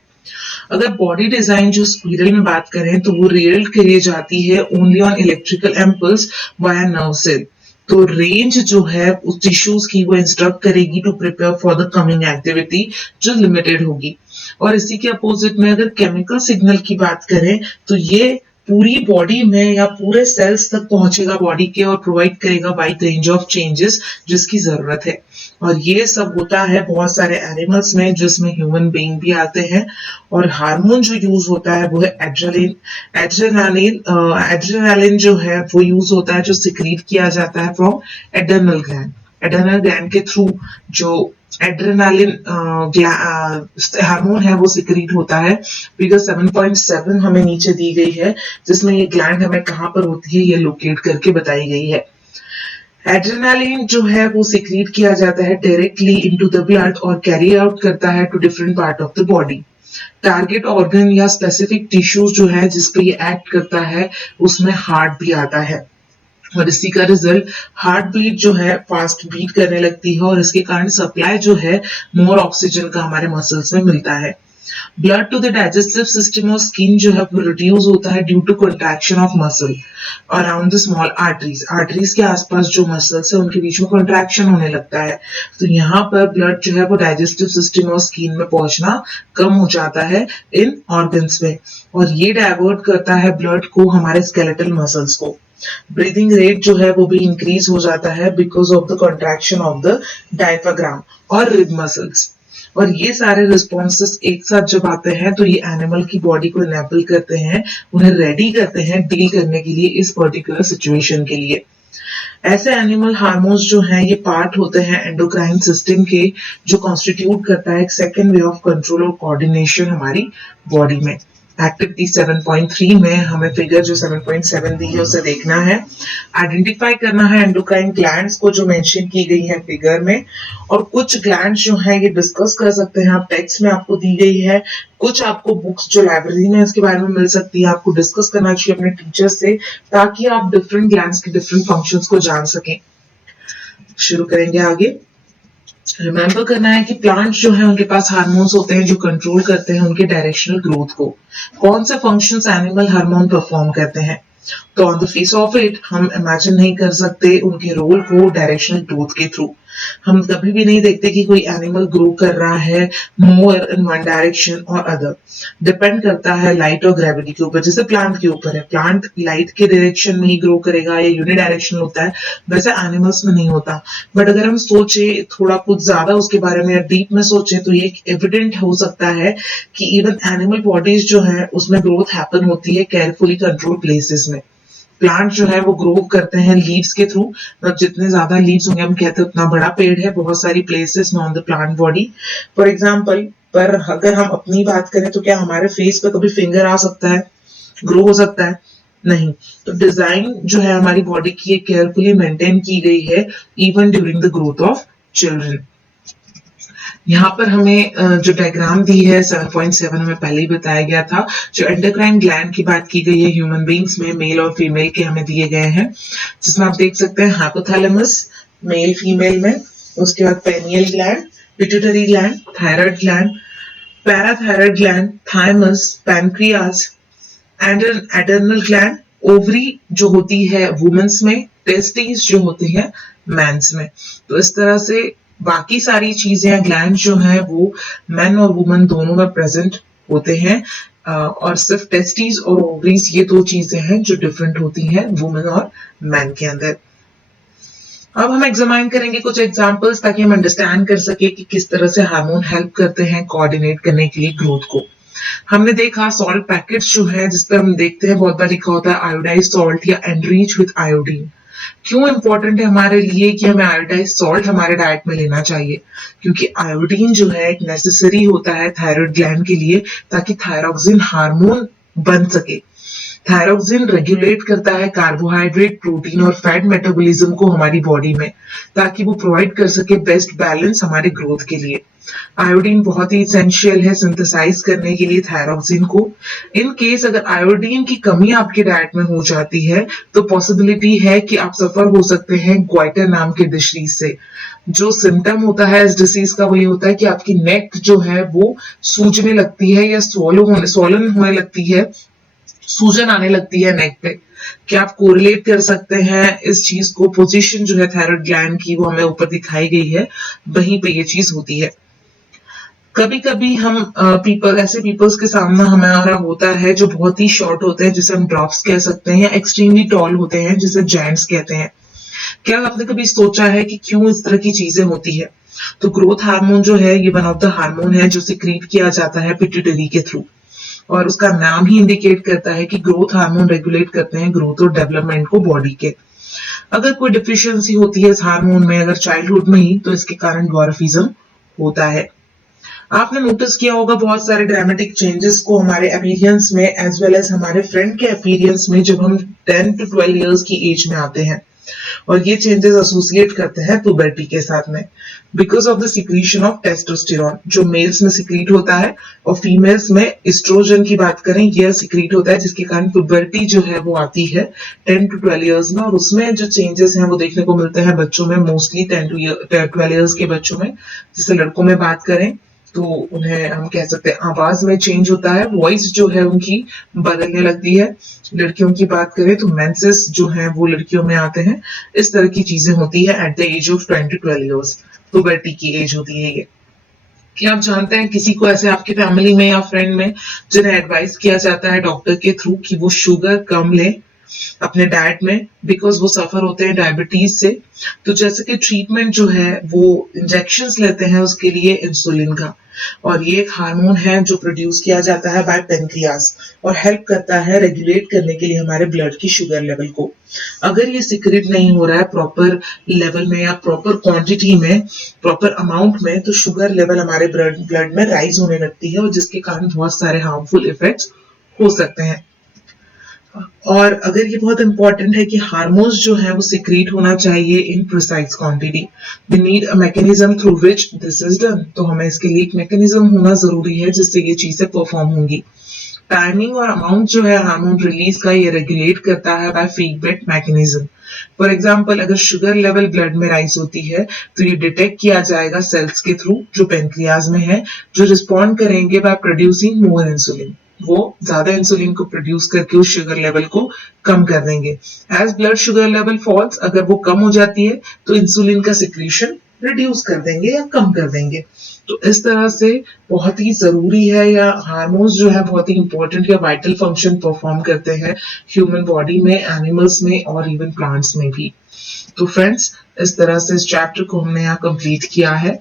अगर बॉडी डिजाइन जो स्क्विरल में बात करें तो वो रियल करी जाती है only on electrical impulse via nerve cell, तो रेंज जो है उस टिश्यूज की वो इंस्ट्रक्ट करेगी to prepare for the coming activity जो लिमिटेड होगी। और इसी के अपोजिट में अगर केमिकल सिग्नल की बात करें तो ये पूरी बॉडी में या पूरे सेल्स तक पहुंचेगा बॉडी के और प्रोवाइड करेगा वाइड रेंज ऑफ चेंजेस जिसकी जरूरत है। और ये सब होता है बहुत सारे एनिमल्स में जिसमें ह्यूमन बीइंग भी आते हैं। और हार्मोन जो यूज होता है वो है एड्रेनालिन। एड्रेनालिन जो है वो यूज होता है जो सिक्रीट किया जाता है from adrenal gland. Adrenal gland के थ्रू जो एड्रेनालिन हार्मोन है वो सिक्रीट होता है। फिगर 7.7 हमें नीचे दी गई है, जिसमें ये ग्लैंड हमें कहाँ पर होती है ये लोकेट करके बताई गई है। एड्रेनालिन जो है वो सिक्रीट किया जाता है डायरेक्टली इनटू द ब्लड और कैरी आउट करता है to different part of the body. Target organ या स्पेसिफिक टिश्यूज जो है जिसपे ये एक्ट करता है उसमें हार्ट भी आता है, और इसी का रिजल्ट हार्ट बीट जो है फास्ट बीट करने लगती है, और इसके कारण सप्लाई जो है मोर ऑक्सीजन का हमारे मसल्स में मिलता है। Blood to the digestive system और स्किन जो है वो रिड्यूस होता है due to contraction of muscle around the small arteries. Arteries के आसपास जो मसल्स है उनके बीच में कंट्रैक्शन होने लगता है, तो यहाँ पर ब्लड जो है वो डाइजेस्टिव सिस्टम और स्किन में पहुंचना कम हो जाता है इन ऑर्गन्स में, और ये डाइवर्ट करता है ब्लड को हमारे स्केलेटल मसल्स को। ब्रीदिंग रेट जो है वो भी इंक्रीज हो जाता है because of the contraction of the diaphragm और रिब मसल्स। और ये सारे रिस्पॉन्सेस एक साथ जब आते हैं तो ये एनिमल की बॉडी को इनेबल करते हैं, उन्हें रेडी करते हैं डील करने के लिए इस पर्टिकुलर सिचुएशन के लिए। ऐसे एनिमल हार्मोन्स जो हैं ये पार्ट होते हैं एंडोक्राइन सिस्टम के, जो कॉन्स्टिट्यूट करता है एक सेकेंड वे ऑफ कंट्रोल और कोऑर्डिनेशन हमारी बॉडी में। एक्टिविटी 7.3 में हमें फिगर जो 7.7 दी है उसे देखना है। आइडेंटिफाई करना है एंडोक्राइन ग्लैंड्स को जो मेंशन की गई है फिगर में, और कुछ ग्लैंड्स जो है ये डिस्कस कर सकते हैं आप, टेक्स्ट में आपको दी गई है, कुछ आपको बुक्स जो लाइब्रेरी में इसके बारे में मिल सकती है, आपको डिस्कस करना चाहिए अपने टीचर से ताकि आप डिफरेंट ग्लैंड्स के डिफरेंट फंक्शंस को जान सकें। शुरू करेंगे आगे। रिमेंबर करना है कि प्लांट्स जो है उनके पास हार्मोन्स होते हैं जो कंट्रोल करते हैं उनके डायरेक्शनल ग्रोथ को। कौन से फंक्शंस एनिमल हार्मोन परफॉर्म करते हैं, तो on the face of it हम इमेजिन नहीं कर सकते उनके रोल को डायरेक्शनल ग्रोथ के थ्रू। हम कभी भी नहीं देखते कि कोई एनिमल ग्रो कर रहा है मोर इन वन डायरेक्शन और अदर। डिपेंड करता है लाइट और ग्रेविटी के ऊपर, जैसे प्लांट के ऊपर है, प्लांट लाइट के डायरेक्शन में ही ग्रो करेगा या यूनिडायरेक्शनल होता है, वैसे एनिमल्स में नहीं होता। बट अगर हम सोचे थोड़ा कुछ ज्यादा उसके बारे में या डीप में सोचे तो ये एविडेंट हो सकता है कि इवन एनिमल बॉडीज जो है उसमें ग्रोथ हैपन होती है केयरफुली कंट्रोल प्लेसेस में। प्लांट जो है वो ग्रो करते हैं लीव्स के थ्रू, मतलब जितने ज्यादा लीव्स होंगे हम कहते हैं उतना बड़ा पेड़ है, बहुत सारी प्लेसेस में on the plant body. For example, पर अगर हम अपनी बात करें तो क्या हमारे फेस पे कभी फिंगर आ सकता है, ग्रो हो सकता है? नहीं। तो डिजाइन जो है हमारी बॉडी की केयरफुली मेंटेन की गई है even during the growth of children. यहाँ पर हमें जो डायग्राम दी है 7.7 हमें पहले ही बताया गया था, जो एंडोक्राइन ग्लैंड की बात की गई है ह्यूमन बींग्स में मेल और फीमेल के हमें दिए गए हैं, जिसमें आप देख सकते हैं हाइपोथैलेमस मेल फीमेल में, उसके बाद पेनियल gland, pituitary gland, thyroid gland, parathyroid gland, thymus, pancreas, adrenal gland, ovary जो होती है वुमेन्स में, टेस्टिस जो होती है मेंस में। तो इस तरह से बाकी सारी चीजें ग्लैंड जो है वो मेन और वुमेन दोनों में प्रेजेंट होते हैं, और सिर्फ टेस्टिस और ओवरीज ये दो चीजें हैं जो डिफरेंट होती हैं वुमेन और मैन के अंदर। अब हम एग्जामाइन करेंगे कुछ एग्जांपल्स ताकि हम अंडरस्टैंड कर सके कि किस तरह से हार्मोन हेल्प करते हैं कोऑर्डिनेट करने के लिए ग्रोथ को। हमने देखा सॉल्ट पैकेट्स जो है जिस पर हम देखते हैं बहुत बार लिखा होता है आयोडाइज्ड सॉल्ट या एनरिच विद आयोडीन। क्यों इंपॉर्टेंट है हमारे लिए कि हमें आयोडाइज्ड सॉल्ट हमारे डाइट में लेना चाहिए? क्योंकि आयोडीन जो है एक नेसेसरी होता है थायराइड ग्लैंड के लिए ताकि थायरोक्सिन हार्मोन बन सके। थायरोक्सिन रेगुलेट करता है कार्बोहाइड्रेट, प्रोटीन और फैट मेटाबॉलिज्म को हमारी बॉडी में, ताकि वो प्रोवाइड कर सके बेस्ट बैलेंस हमारे ग्रोथ के लिए। आयोडीन बहुत ही एसेंशियल है सिंथेसाइज करने के लिए थायरोक्सिन को। इन केस अगर आयोडीन की कमी आपके डाइट में हो जाती है तो पॉसिबिलिटी है कि आप सफर हो सकते हैं ग्वाइटर नाम के डिसीज से। जो सिम्टम होता है इस डिसीज का वही होता है कि आपकी नेक जो है वो सूजने लगती है या स्वॉलन होने लगती है, सूजन आने लगती है नेक पे। क्या आप कोरिलेट कर सकते हैं इस चीज को? पोजीशन जो है थायराइड ग्लैंड की वो हमें ऊपर दिखाई गई है, वहीं पे ये चीज होती है। कभी कभी हम ऐसे पीपल्स के सामना हमारा होता है जो बहुत ही शॉर्ट होते हैं, जिसे हम ड्रॉप्स कह सकते हैं, या एक्सट्रीमली टॉल होते हैं जिसे जायंट्स कहते हैं। क्या आपने कभी सोचा है कि क्यों इस तरह की चीजें होती है? तो ग्रोथ हार्मोन जो है ये वन ऑफ द हार्मोन है जो सिक्रीट किया जाता है पिट्यूटरी के थ्रू, और उसका नाम ही इंडिकेट करता है कि ग्रोथ हार्मोन रेगुलेट करते हैं ग्रोथ और डेवलपमेंट को बॉडी के। अगर कोई डिफिशियंसी होती है इस हार्मोन में, अगर चाइल्डहुड में ही, तो इसके कारण ड्वार्फिज्म होता है। आपने नोटिस किया होगा बहुत सारे ड्रामेटिक चेंजेस को हमारे अपीयरेंस में एज वेल एज हमारे फ्रेंड के अपीयरेंस में जब हम 10 to 12 इयर्स की एज में आते हैं, और ये चेंजेस एसोसिएट करते हैं पुबर्टी के साथ में because of the secretion of testosterone जो मेल्स में सिक्रीट होता है, और फीमेल्स में एस्ट्रोजन की बात करें यह सिक्रीट होता है, जिसके कारण पुबर्टी जो है वो आती है 10 to 12 इयर्स में। और उसमें जो चेंजेस हैं वो देखने को मिलते हैं बच्चों में, मोस्टली 10 to 12 इयर्स के बच्चों में। जैसे लड़कों में बात करें तो उन्हें हम कह सकते हैं आवाज में चेंज होता है, वॉइस जो है उनकी बदलने लगती है। लड़कियों की बात करें तो मेंसेस जो है वो लड़कियों में आते हैं। इस तरह की चीजें होती है at the age of 10 to 12 years, puberty की एज होती है ये। क्या आप जानते हैं किसी को ऐसे आपकी फैमिली में या फ्रेंड में जिन्हें एडवाइस किया जाता है डॉक्टर के थ्रू कि वो शुगर कम लें अपने डाइट में बिकॉज वो सफर होते हैं डायबिटीज से, तो जैसे कि ट्रीटमेंट जो है वो इंजेक्शंस लेते हैं उसके लिए इंसुलिन का, और ये एक हार्मोन है जो प्रोड्यूस किया जाता है बाय पेनक्रियास और हेल्प करता है रेगुलेट करने के लिए हमारे ब्लड की शुगर लेवल को। अगर ये सिक्रेट नहीं हो रहा है प्रॉपर लेवल में या प्रॉपर क्वांटिटी में, प्रॉपर अमाउंट में, तो शुगर लेवल हमारे ब्लड में राइज होने लगती है और जिसके कारण बहुत सारे हार्मफुल इफेक्ट्स हो सकते हैं। और अगर ये बहुत इंपॉर्टेंट है कि हार्मोन्स जो है वो सिक्रीट होना चाहिए in precise quantity, we need a mechanism through which this is done, तो हमें इसके लिए एक मैकेनिज्म होना जरूरी है जिससे ये चीजें परफॉर्म होंगी। टाइमिंग और अमाउंट जो है हार्मोन रिलीज का ये रेगुलेट करता है by feedback mechanism. For example अगर शुगर लेवल ब्लड में राइज होती है तो ये डिटेक्ट किया जाएगा सेल्स के थ्रू जो पेनक्रियाज में है, जो रिस्पॉन्ड करेंगे बाय प्रोड्यूसिंग मोर इंसुलिन, वो ज्यादा इंसुलिन को प्रोड्यूस करके उस शुगर लेवल को कम कर देंगे। As blood sugar level falls, अगर वो कम हो जाती है तो इंसुलिन का सिक्रीशन रिड्यूस कर देंगे या कम कर देंगे। तो इस तरह से बहुत ही जरूरी है, या हार्मोन्स जो है बहुत ही इंपॉर्टेंट या वाइटल फंक्शन परफॉर्म करते हैं ह्यूमन बॉडी में, एनिमल्स में और इवन प्लांट्स में भी। तो फ्रेंड्स इस तरह से इस चैप्टर को हमने यहाँ कंप्लीट किया है।